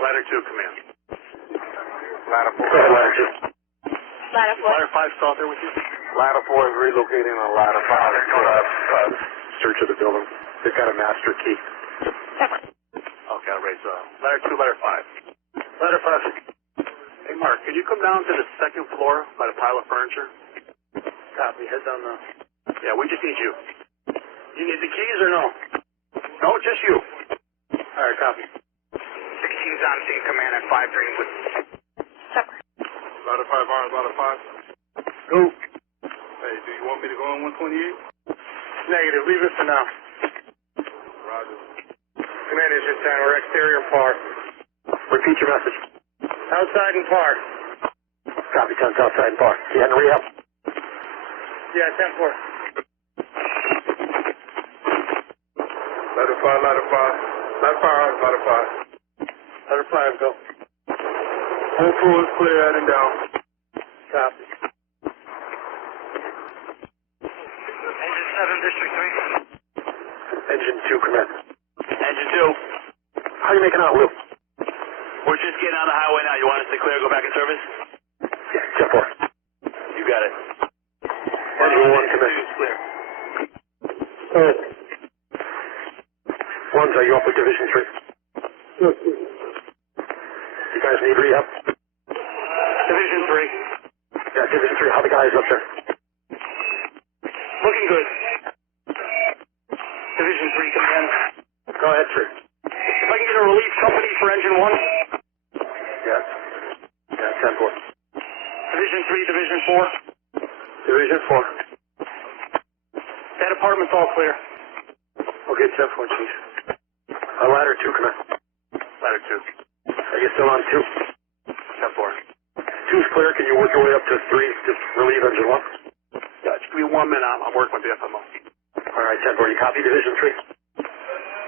Ladder 2, command. Ladder 4. Ladder 2. Ladder 4. Ladder 5 still out there with you? Ladder 4 is relocating on ladder 5. They're doing a search of the building. They've got a master key. 10-4. Okay, I'll raise ladder 2, ladder 5. Ladder 5. Hey, Mark, can you come down to the second floor by the pile of furniture? Copy. Head down the... Yeah, we just need you. You need the keys or no? No, just you. All right, copy. 16's on scene, command at 5 Greenwood. Separate. Ladder 5 arms, ladder 5. Go. Hey, do you want me to go on 128? Negative, leave it for now. Roger. Command Engine 10, we're exterior par. Repeat your message. Outside and par. Copy, 10's outside and par. You had to re-up? Yeah, 10-4. Ladder 5, ladder 5. Ladder 5 arms, ladder 5. Ladder 5, go. Whole crew is clear, heading down. Copy. Engine 7, District 3. Engine 2, command. Engine 2. How you making out, Lou? We're just getting on the highway now. You want us to clear, go back in service? Yeah, 10-4. You got it. Engine 1, command. Clear. Ones, are you up with Division 3? You guys need re-up? Division 3. Yeah, Division 3, how the guys up there? Looking good. Division 3, command. Go ahead, 3. If I can get a relief company for Engine 1. Yeah. Yeah, 10-4. Division 3, Division 4. Division 4. That apartment's all clear. Okay, 10-4, Chief. Ladder 2, command. Ladder 2. Are you still on 2? 10-4. 2's clear. Can you work your way up to 3 to relieve Engine 1? Yeah, just give me 1 minute. I'm working with the FMO. All right, 10-4. You copy Division 3?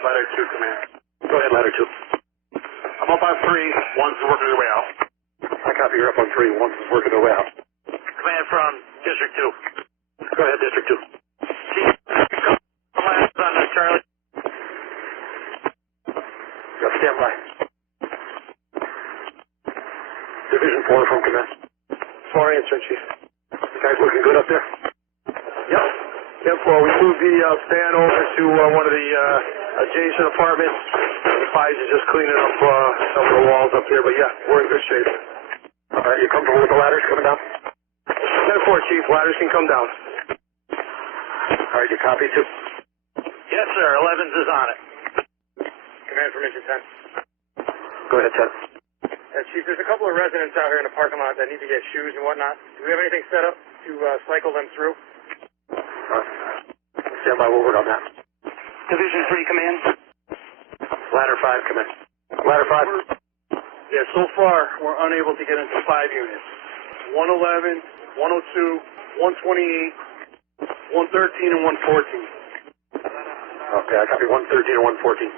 Ladder 2, command. Go ahead, Ladder 2. I'm up on 3. 1's working their way out. I copy. You're up on 3. 1's working their way out. Command from District 2. Go ahead, District 2. Command on Charlie. Stand by. Division 4 from command. 4 answer, Chief. You guys looking good up there? Yep. 10-4. We moved the fan over to one of the adjacent apartments. The fires are just cleaning up some of the walls up here, but yeah, we're in good shape. All right, you comfortable with the ladders coming down? 10-4, Chief. Ladders can come down. All right, you copy too? Yes, sir. 11's is on it. Command from Engine 10. Go ahead, 10. Chief, there's a couple of residents out here in the parking lot that need to get shoes and whatnot. Do we have anything set up to cycle them through? Stand by, we'll work on that. Division 3, command. Ladder 5, command. Ladder 5? Yeah, so far, we're unable to get into 5 units. 111, 102, 128, 113, and 114. Okay, I copy 113 and 114.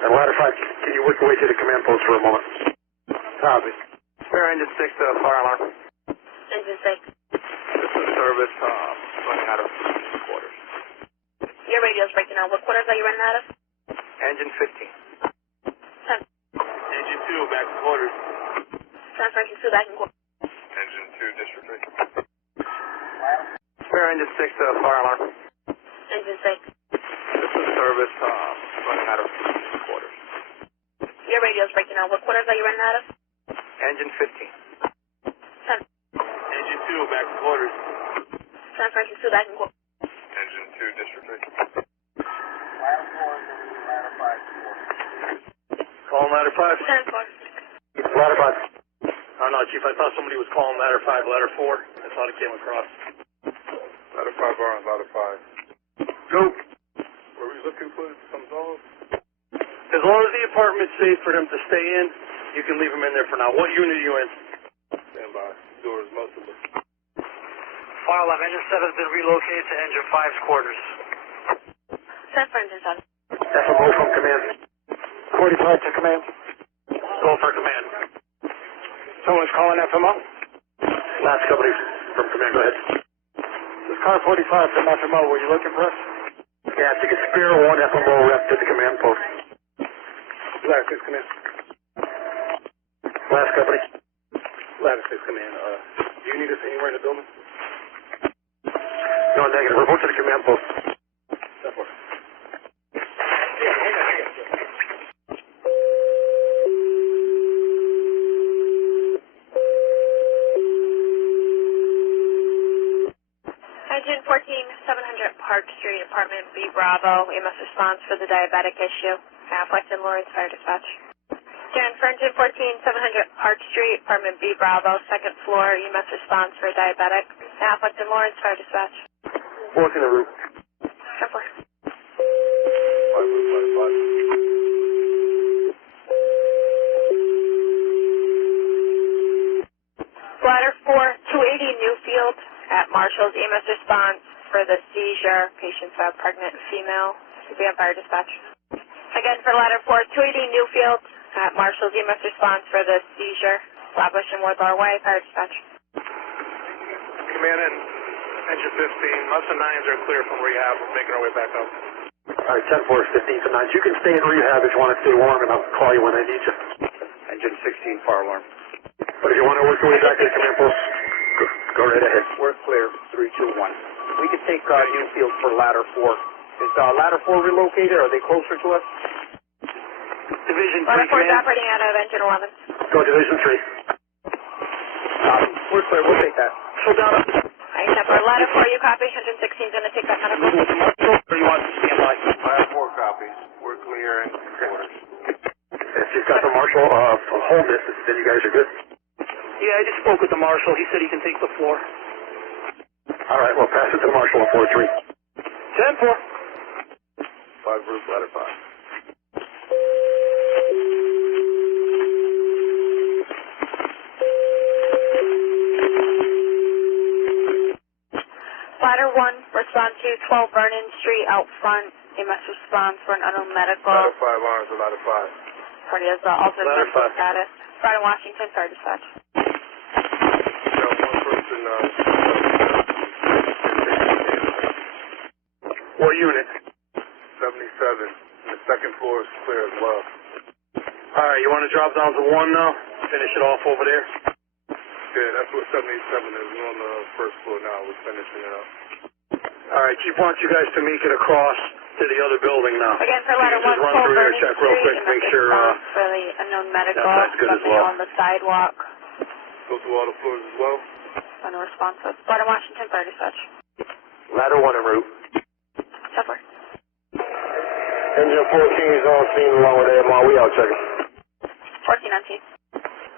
And Ladder 5, can you work your way to the command post for a moment? Copy. Spare Engine 6 to fire alarm. Engine 6. This is service, running out of quarters. Your radio's breaking out. What quarters are you running out of? Engine 15. 10. Engine 2, back to quarters. Transfer to back in quarters. Engine 2, District 3. Spare Engine 6 to fire alarm. Engine 6. This is service, running out of quarters. Your radio's breaking out. What quarters are you running out of? Engine 15. 10. Engine 2, back to quarters. Transfer to back in quarters. Engine 2, District 3. Calling ladder 5. 10-4. Ladder 5. Oh, no, Chief, I thought somebody was calling ladder 5, ladder 4. I thought it came across. Ladder 5 arms, ladder 5. Go. Were we looking for some dogs? As long as the apartment's safe for them to stay in, you can leave them in there for now. What unit are you in? Stand by. Doors multiple. Fire alarm. Engine 7's been relocated to Engine 5's quarters. 10 for Engine 7. FMO from command. 45 to command. Go for command. Someone's calling FMO? Last company from command, go ahead. This car 45 from FMO. Were you looking for us? Yeah, if you could spare one FMO rep to the command post. Ladder 6 command. Last company. Ladder 6 command. Do you need us anywhere in the building? No, negative. Report to the command post. Step forward. Engine 14, 700 Park Street, apartment B Bravo, EMS response for the diabetic issue. Afflicted Lawrence Fire Dispatch. Jan, for engine 14, 700 Park Street, apartment B Bravo, second floor, EMS response for diabetic. Afflicted Lawrence Fire Dispatch. 14 en route. 10-4. Bladder 4, 280 Newfield at Marshall's, EMS response for the seizure. Patients have pregnant female. Be on Fire Dispatch. Again for ladder 4, 280 Newfield at Marshall's, EMS response for the seizure. Flatbush and Warthor Way, Fire Dispatch. Command in engine 15. Us and 9s are clear from rehab. We're making our way back up. All right, 10-4, 15 to 9. You can stay in rehab if you want to stay warm, and I'll call you when I need you. Engine 16, fire alarm. But if you want to work your way back to the command post, go right ahead. We're clear, 321. We can take Newfield for ladder 4. Is ladder 4 relocated? Are they closer to us? Division 3, Ladder 4 is command. operating out of engine 11. Go Division 3. We're clear, we'll take that. Slow down. Except for ladder 4, you copy. Engine 16 is going to take that medical. Or you want to stand by? I have 4 copies. We're clear and quarters. If you've got the marshal from home distance, then you guys are good. Yeah, I just spoke with the marshal. He said he can take the floor. All right, well, pass it to the marshal on 4-3. 10-4. 5 group, ladder 5. Ladder 1, respond to 12 Vernon Street out front. EMS response for an unknown medical. Ladder 5 arms to ladder 5. Party has altered Ladder mental 5. status. Friday, Washington, Fire Dispatch. We got one person, What unit? 77. The second floor is clear as well. All right, you want to drop down to 1 now? Finish it off over there? Yeah, that's what 77 is. We're on the first floor now. We're finishing it up. All right, Chief wants you guys to make it across to the other building now. Again, for ladder 1, Just run 12 through there, Vernon check real Street. quick, make sure, response for the unknown medical. that's good as well. On the sidewalk. Go through all the floors as well. Unresponsive. Friday, Washington, Fire Dispatch. Ladder 1 en route. Suffer. Engine 14 is on scene along with AMR. We out checking. 14 on scene.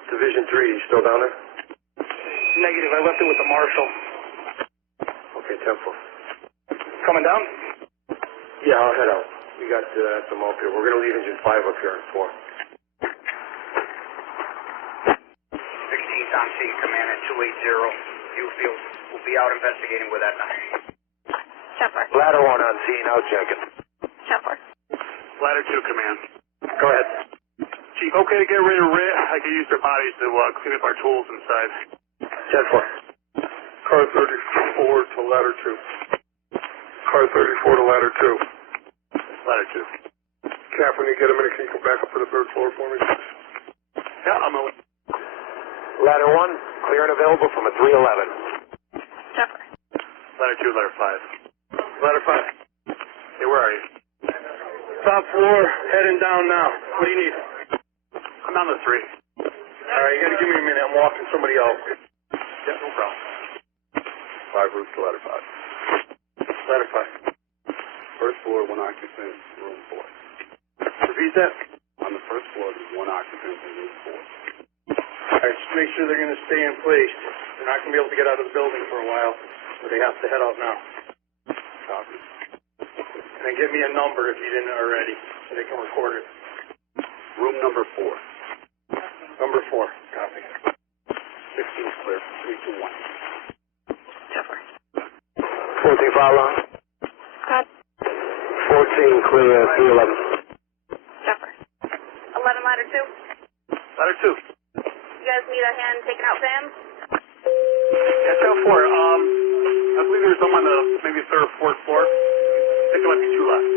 Division 3, you still down there? Negative. I left it with the marshal. Okay, 10-4. Coming down? Yeah, I'll head out. We got some up here. We're going to leave engine 5 up here in 4. 16's on scene, command at 280 Newfield. We'll be out investigating with that 9. Suffer. Ladder 1 on scene, out checking. Suffer. Ladder 2, command. Go ahead. Chief, okay to get rid of I can use their bodies to clean up our tools inside. 10-4. Car 34 to ladder 2. Car 34 to ladder 2. Ladder 2. Cap, when you get a minute, can you come back up to the 3rd floor for me? Yeah, I'm on. Ladder 1, clear and available from a 311. Suffer. Ladder 2, ladder 5. Ladder 5. Hey, where are you? Top floor, heading down now. What do you need? I'm down to 3. All right, you got to give me a minute. I'm walking somebody else. Yeah, no problem. 5 routes to ladder 5. Ladder 5. First floor, 1 occupant, room 4. Repeat that. On the first floor, there's 1 occupant in room 4. All right, just make sure they're going to stay in place. They're not going to be able to get out of the building for a while, so they have to head out now. Copy. And then give me a number if you didn't already, so they can record it. Room number 4. Number 4. Copy. 16's clear. 321. Suffer. 14 fire line. Cut. 14 clear, 311. Suffer. 11 ladder 2. Ladder 2. You guys need a hand taking out Sam? Yeah, 10-4. I believe there's some on the maybe 3rd or 4th floor. I think there might be 2 left.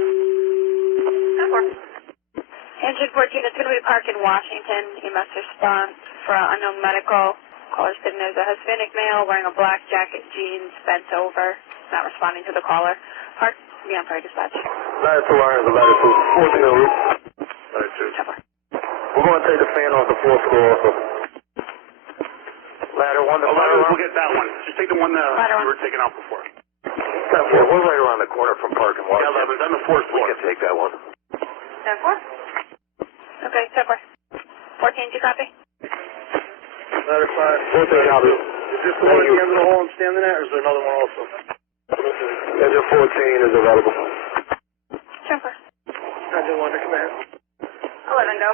10-4. Engine 14 is going to be parked in Washington. EMS response for unknown medical. Caller sitting there's a Hispanic male wearing a black jacket, jeans, bent over. Not responding to the caller. Park. Be on Fire Dispatch. Ladder 2 irons, ladder 2. 14 en route. Ladder 2. Suffer. We're going to take the fan off the 4th floor also. Ladder 1 to ladder 1. We'll get that one. Just take the one that Ladder you 1. were taking out before. 10-4. We're right around the corner from Park and Water. Yeah, 11's on the 4th floor. We can take that one. 10-4? Okay, 10-4. 14, do you copy? Ladder 5. 4th copy. Is this the one at the end of the hall I'm standing at, or is there another one also? Engine 14 is available. 10-4. Engine 1 to command. 11, go.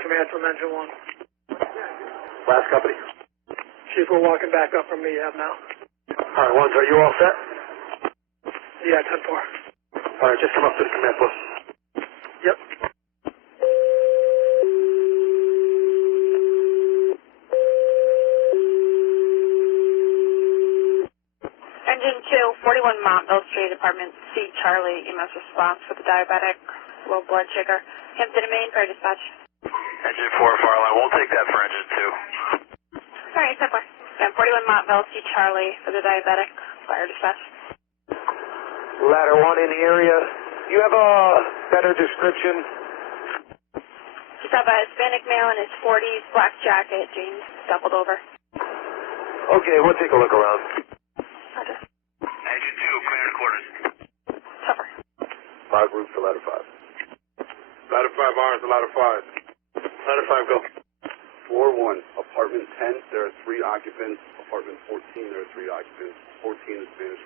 Command from Engine 1. Last company. Chief, we're walking back up from me now. All right, 1s, are you all set? Yeah, 10-4. All right, just come up to the command post. Yep. Engine 2, 41 Montville Street, Apartment C, Charlie, EMS response for the diabetic, low blood sugar. Hampton and Maine, fire dispatch. Engine 4, Fireline. We'll take that for Engine 2. Alright, 10-4. And 41 Montville C, Charlie for the diabetic, fire dispatch. Ladder 1 in the area. You have a better description? Just have a Hispanic male in his 40s, black jacket, jeans, doubled over. Okay, we'll take a look around. Roger. Engine 2, clear the quarters. 10-4. 5 routes for ladder 5. Ladder 5 arms, ladder 5. Ladder 5, go. 4-1, apartment 10, there are 3 occupants. Apartment 14, there are 3 occupants. 14 is Spanish.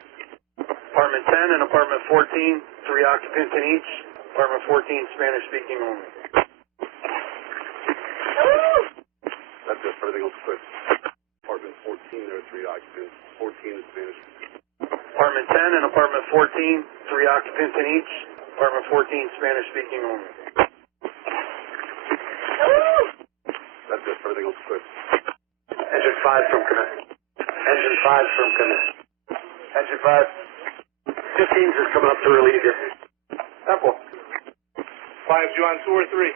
Apartment 10 and apartment 14, 3 occupants in each. Apartment 14, Spanish speaking only. That's it, everything else quick. Apartment 14, there are 3 occupants. 14 is Spanish. Apartment 10 and apartment 14, 3 occupants in each. Apartment 14, Spanish speaking only. That's it, everything else quick. Engine 5 from command. Engine 5 from command. Engine 5. 15's is coming up to relieve you. Apple. 5's you on 2 or 3?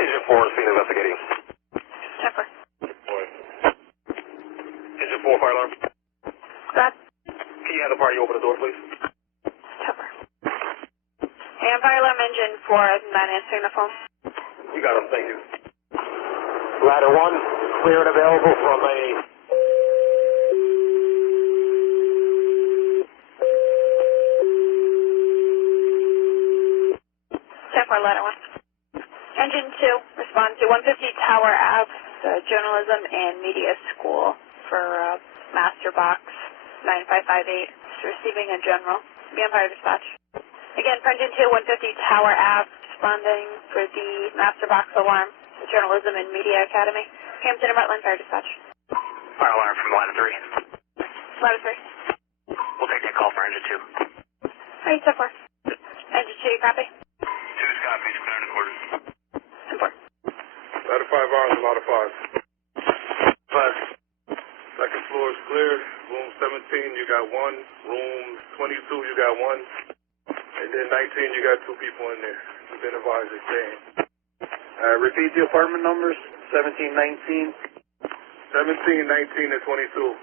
Engine 4 is being investigating. 10-4. Engine 4, fire alarm. Got. Can you have the party open the door, please? 10-4. And fire alarm engine 4, not answering the phone. You got him, thank you. Ladder 1, clear and available from a... For ladder 1. Engine 2, respond to 150 Tower Ave, the Journalism and Media School for Master Box 9558, receiving a general. Be on fire dispatch. Again, for Engine 2, 150 Tower Ave, responding for the Master Box alarm, the Journalism and Media Academy. Hampton and Rutland, fire dispatch. Fire alarm from ladder 3. Ladder 3. We'll take that call for Engine 2. Alright, 10-4. Engine 2, you copy? 2's copies, clear the quarters. 10-4. Ladder 5 arms, ladder 5. 5. Second floor is clear. Room 17, you got 1. Room 22, you got 1. And then 19, you got 2 people in there. You've been advised to stay in. Repeat the apartment numbers. 17, 19. 17, 19, and 22.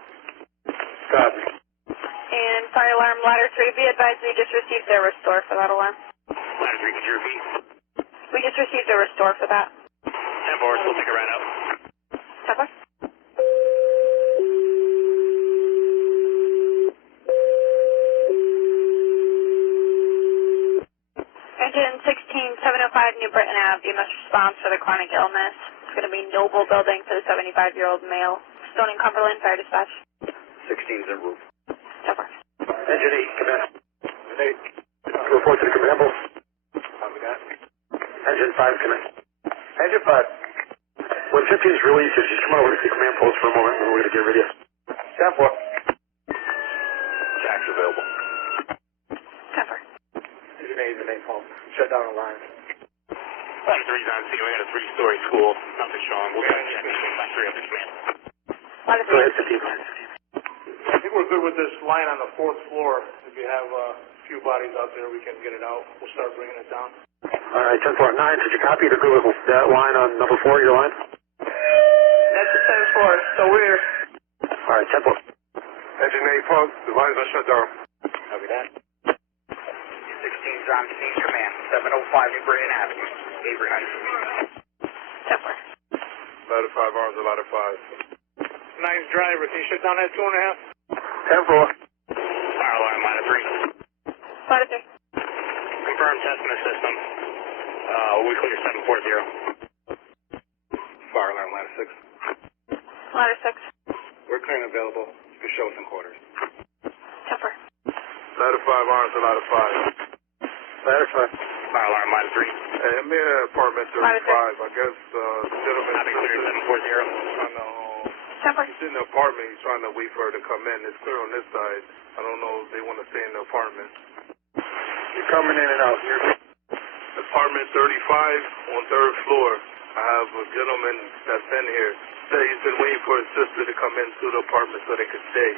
Copy. And fire alarm ladder 3, be advised we just received their restore for that alarm. Ladder 3, could you repeat? We just received a restore for that. 10-4, we'll take it right up. 10-4. Engine 16, 705 New Britain Ave, EMS response for the chronic illness. It's going to be Noble Building for the 75-year-old male. Stone and Cumberland, fire dispatch. 16's en route. 10-4. Engine 8, command. Engine 8. Report to the command post. Copy that. Engine 5, command. Engine 5. When 15 is released, just come over to the command post for a moment, and we're going to get rid of you. 10-4. Jack's available. 10-4. Engine 8 home. Shut down the line. Ladder 3's on scene. We got a 3-story school. Nothing showing. We'll check ladder 3 up the command. Ladder Go 3. ahead, 15. I think we're good with this line on the 4th floor. If you have a few bodies out there, we can get it out. We'll start bringing it down. All right, 10-4. 9, did you copy the good with that line on number 4, your line? That's a 10-4, so we're... All right, 10-4. Engine 8 pump, the lines are shut down. Copy that. 16's on scene, command. 705 New Britain Avenue, Avery Heights. 10-4. Ladder 5 arms, ladder 5. 9's driver, can you shut down that 2.5? 10-4. Fire alarm, ladder 3. Ladder 3. Confirm test in the system. We clear 740. Fire alarm, ladder 6. Ladder 6. We're clear and available. You can show us in quarters. 10-4. Ladder 5, arms to ladder 5. Ladder 5. Fire alarm, ladder 3. Hey, I'm in apartment 35. I guess the gentleman... Copy, clear 740. He's in the apartment. He's trying to wait for her to come in. It's clear on this side. I don't know if they want to stay in the apartment. You're coming in and out. Apartment 35 on 3rd floor. I have a gentleman that's in here. Said he's been waiting for his sister to come into the apartment so they could stay.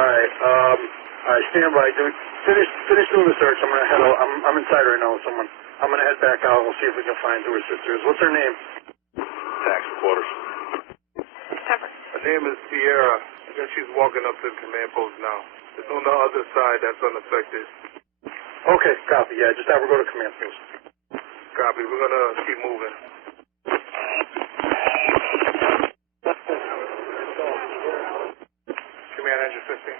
All right, stand by. Finish doing the search. I'm gonna head out. I'm inside right now with someone. I'm gonna head back out. We'll see if we can find who her sister is. What's her name? Tax quarters. Her name is Sierra. I guess she's walking up to the command post now. It's on the other side that's unaffected. Okay, copy. Yeah, just have her go to command post. Copy. We're gonna keep moving. Command engine 15.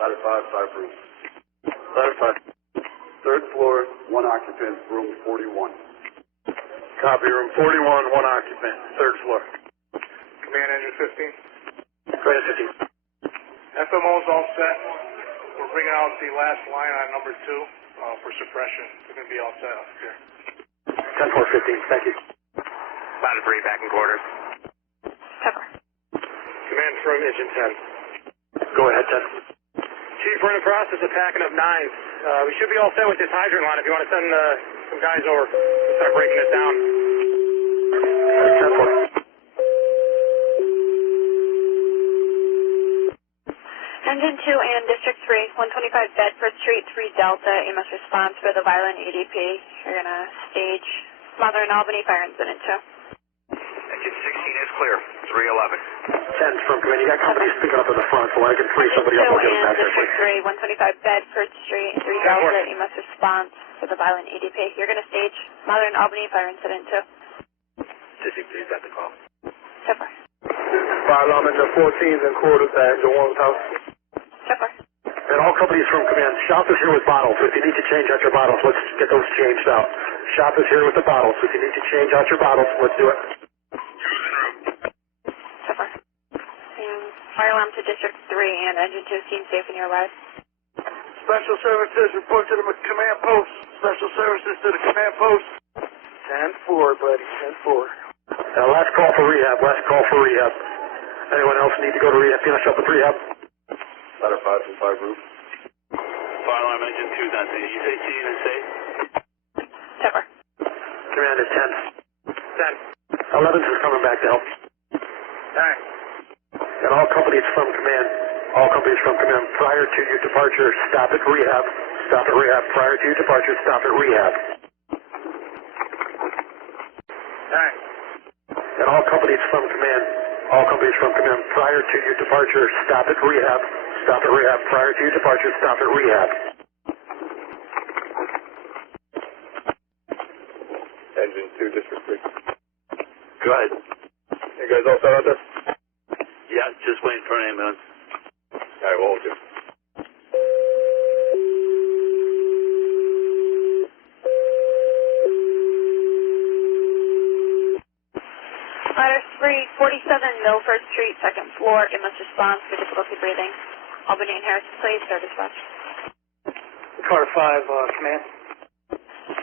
Ladder 5, fireproof. Ladder 5. 3rd floor, 1 occupant, room 41. Copy. Room 41, 1 occupant. 3rd floor. Command engine 15. Go ahead, 15. FMO's all set. We're bringing out the last line on number 2 for suppression. We're going to be all set up here. 10-4-15. Thank you. Ladder 3, back in quarters. 10-4. Command from engine 10. Go ahead, 10. Chief, we're in the process of packing up 9s. We should be all set with this hydrant line if you want to send some guys over to start breaking this down. 10-4. Engine 2 and District 3, 125 Bedford Street, 3 Delta, EMS response for the violent ADP. You're going to stage Mother and Albany fire incident 2. Engine 16 is clear. 311. 10's from command. You got companies picking up in the front, so I can free somebody up. I'll get them back there. District 3, 125 Bedford Street, 3 Delta, EMS response for the violent ADP. You're going to stage Mother and Albany fire incident 2. District 3's got the call. 10-4. Fire alarm in the 14s and quarters at Engine 1's house. 10-4. And all companies from command, shop is here with bottles. If you need to change out your bottles, let's get those changed out. Shop is here with the bottles. If you need to change out your bottles, let's do it. 10-4. And fire alarm to District 3 and Engine 2 seem safe in your ride. Special services, report to the command post. Special services to the command post. 10-4, buddy, 10-4. Last call for rehab, Anyone else need to go to rehab, finish up with rehab? Ladder 5 from fireproof. Fire alarm engine 2's on scene. You say scene is safe? 10-4. Command is 10. 10. 11's is coming back to help. 9. And all companies from command, prior to your departure, stop at rehab. Prior to your departure, stop at rehab. 9. And all companies from command, prior to your departure, stop at rehab. Prior to your departure, stop at rehab. Engine 2, District 3. Go ahead. You guys all set out there? Yeah, just waiting for an ambulance. All right, we'll hold you. Ladder 3, 47 Milford Street, 2nd floor, EMS response for difficulty breathing. Albany and Harrison, please, start dispatch. Car 5, command.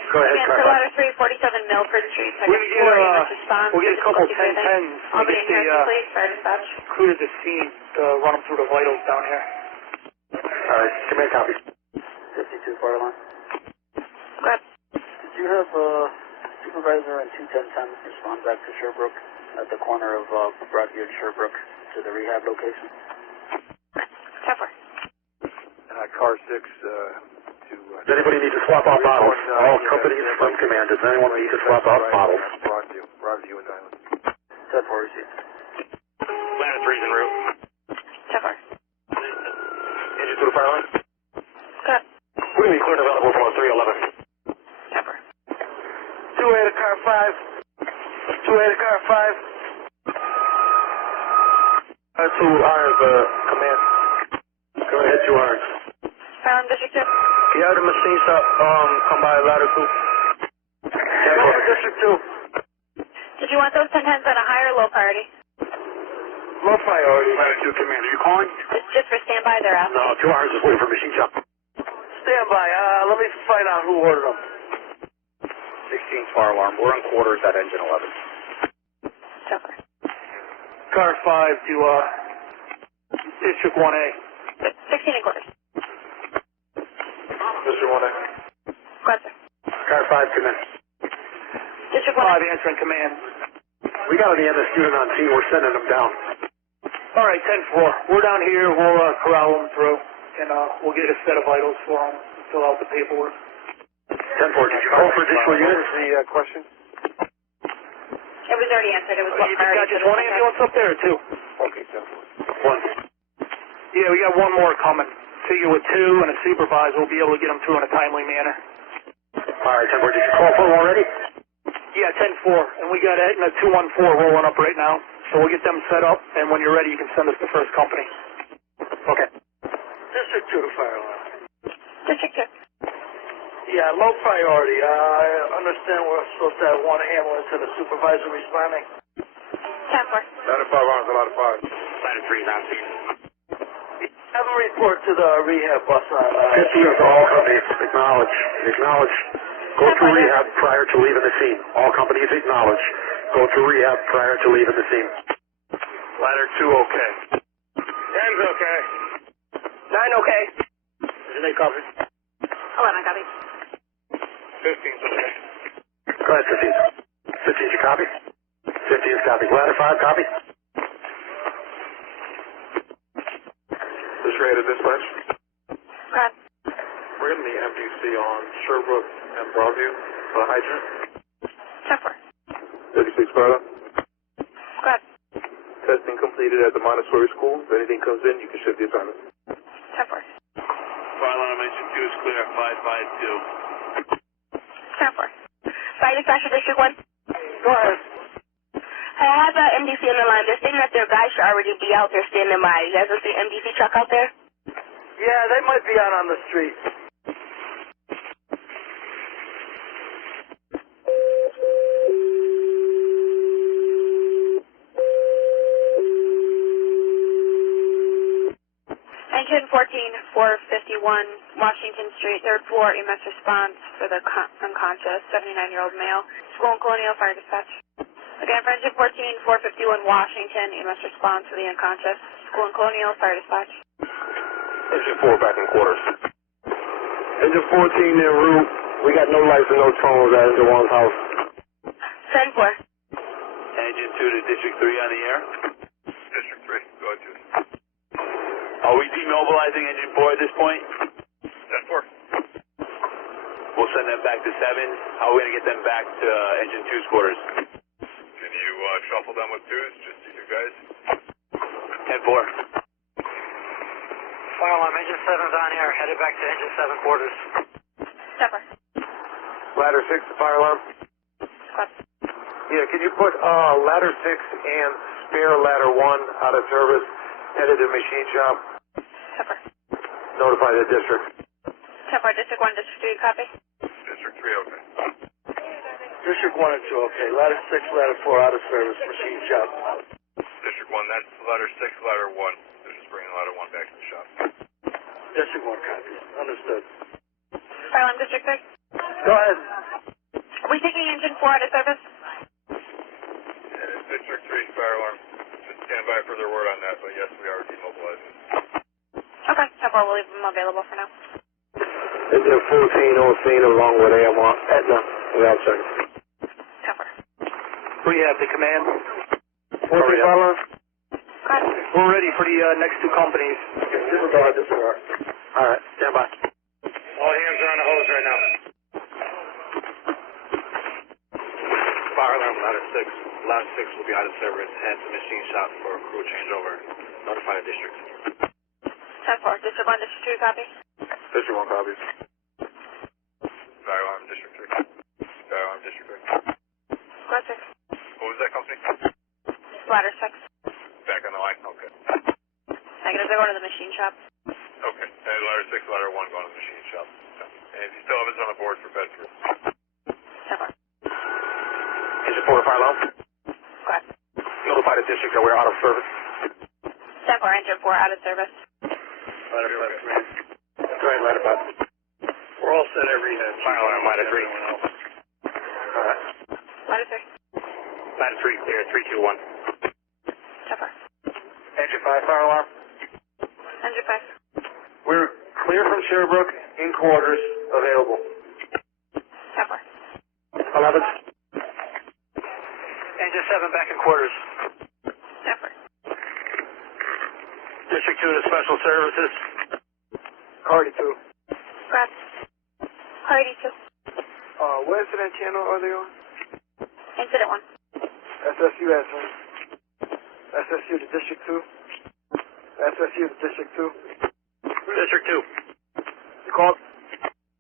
Go ahead, Command for Ladder 3, 47 Milford Street, 2nd floor, EMS response We'll for get a couple difficulty breathing. 10-10s. Albany and Harrison, please, start dispatch. Crew to the scene to run them through the vitals down here. All right, command copy. 52 fire line. Go ahead. Did you have supervisor and 21010 respond back to Sherbrooke at the corner of Broadview and Sherbrooke to the rehab location? 10-4. Car 6 Does anybody need to swap out bottles? All companies from command. Does anyone need to swap out bottles? Broadview and Island. 10-4 received. Ladder 3's en route. 10-4. Engine to the fire line? Go ahead. We're going to be cleared available for 311. 10-4. 2A to car 5. 2A to car 5. 2 irons, command. Go ahead, 2 irons. Fire alarm District 2. You have the machine shop, come by ladder 2. District 2. Did you want those 1010s on a high or low priority? Low priority. Ladder 2, command. Are you calling? It's just for standby, they're out. No, 2 irons is waiting for machine shop. Stand by. Let me find out who ordered them. 16's fire alarm. We're on quarters at engine 11. So far. Car 5 to District 1A. 16 and quarters. District 1A. Go ahead, sir. Car 5, command. District 5 1A. answering command. We got an EMS student on scene. We're sending them down. All right, 10-4. We're down here. We'll corral them through, and we'll get a set of vitals for them, fill out the paperwork. 10-4, did you call for additional units? The question? It was already answered. It was what You priority. got just one ambulance up there or 2? Okay, 10-4. 1. Yeah, we got one more coming. Figure with 2 and a supervisor, we'll be able to get them through in a timely manner. All right, 10-4, did you call for them already? Yeah, 10-4, and we got Aetna 214 rolling up right now, so we'll get them set up, and when you're ready, you can send us the first company. Okay. District 2 to fire alarm. District 2. Yeah, low priority. I understand we're supposed to have 1 ambulance and a supervisor responding. 10-4. Ladder 5 arms, ladder 5. Ladder 3's on scene. Have a report to the rehab bus on 50 years all companies. Acknowledge. Acknowledge. Go through rehab prior to leaving the scene. All companies acknowledge. Go through rehab prior to leaving the scene. Ladder 2 okay. 10's okay. 9 okay. Is it copy? 11 copy. 15's okay. Go ahead, 15. 15's your copy? 15's copy. Ladder 5 copy? This rate of dispatch? Go ahead. We're getting the MDC on Sherbrooke and Broadview for the hydrant. 10-4. 36 further. Go ahead. Testing completed at the Montessori School. If anything comes in, you can shift the assignment. 10-4. Fire line engine 2 is clear. 552. 10-4. Fire dispatcher District 1. Go ahead. I have MDC on the line. They're saying that their guys should already be out there standing by. You guys will see MDC truck out there? Yeah, they might be out on the street. Engine 14-451, Washington Street, 3rd floor, EMS response for the unconscious 79-year-old male. School and Colonial Fire Dispatch. Again, for Engine 14-451, Washington, EMS response for the unconscious. School and Colonial Fire Dispatch. Engine 4 back in quarters. Engine 14 en route. We got no lights and no tones at Engine 1's house. 10-4. Engine 2 to District 3 on the air. District 3, go ahead, Judy. Are we demobilizing Engine 4 at this point? 10-4. We'll send them back to 7. How are we going to get them back to Engine 2's quarters? Can you shuffle them with 2s, just you two guys? 10-4. Fire alarm, engine 7's on air, headed back to engine 7 quarters. 10-4. Ladder 6 to fire alarm. Squad. Yeah, can you put ladder 6 and spare ladder 1 out of service, headed to machine shop? 10-4. Notify the district. 10-4. District 1, District 3, copy. District 3, okay. District 1 and 2, okay. Ladder 6, ladder 4 out of service, machine shop. District 1, that's ladder 6, ladder 1. They're just bringing ladder 1 back to the shop. District 1 copy. Understood. Fire alarm District 3. Go ahead. Are we taking Engine 4 out of service? District 3, fire alarm. Just stand by for their word on that, but yes, we are demobilizing. Okay. 10-4. We'll leave them available for now. Engine 14 on scene along with Aetna. We have seconds. 10-4. Rehab to command. 14 fire alarm. Go ahead. We're ready for the next 2 companies. Disregard. All right, stand by. All hands are on the hose right now. Fire alarm, ladder 6. Ladder 6 will be out of service. Head to machine shop for a crew changeover. Notify the district. 10-4. District 1, District 2, copy. District 1 copies. Fire alarm, District 3. Fire alarm, District 3. Squad 6. What was that company? Ladder 6. Back on the line? Okay. Negative, they're going to the machine shop. Okay. And ladder 6, ladder 1 going to the machine shop. And you still have us on the board for Bedford. 10-4. Engine 4 to fire low. Go ahead. Notify the district that we're out of service. 10-4, engine 4 out of service. Ladder 5, command. Go ahead, ladder 5. We're all set at rehab. Fire alarm, ladder 3. Alright. Ladder 3. Ladder 3, clear, 321. 10-4. Engine 5, fire alarm. Engine 5. We're clear from Sherbrooke, in quarters, available. 10-4. 11. Engine 7 back in quarters. 10-4. District 2 to special services. Cardi 2. Grab. Hardy 2. What incident channel are they on? Incident 1. SSU has one. SSU to District 2. SSU to District 2. District 2. You called?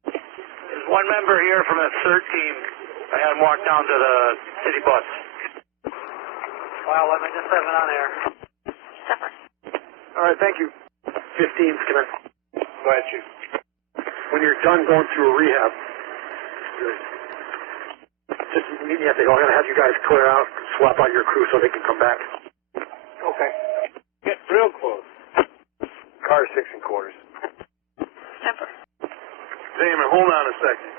There's one member here from a third team. I had him walk down to the city bus. Wow, Engine 7 on air. 10-4. All right, thank you. 15's command. Go ahead, Chief. When you're done going through a rehab, just meet me at the, I'm going to have you guys clear out, swap out your crew so they can come back. Okay. Get real close. Car 6 in quarters. 10-4. Damon, hold on a second.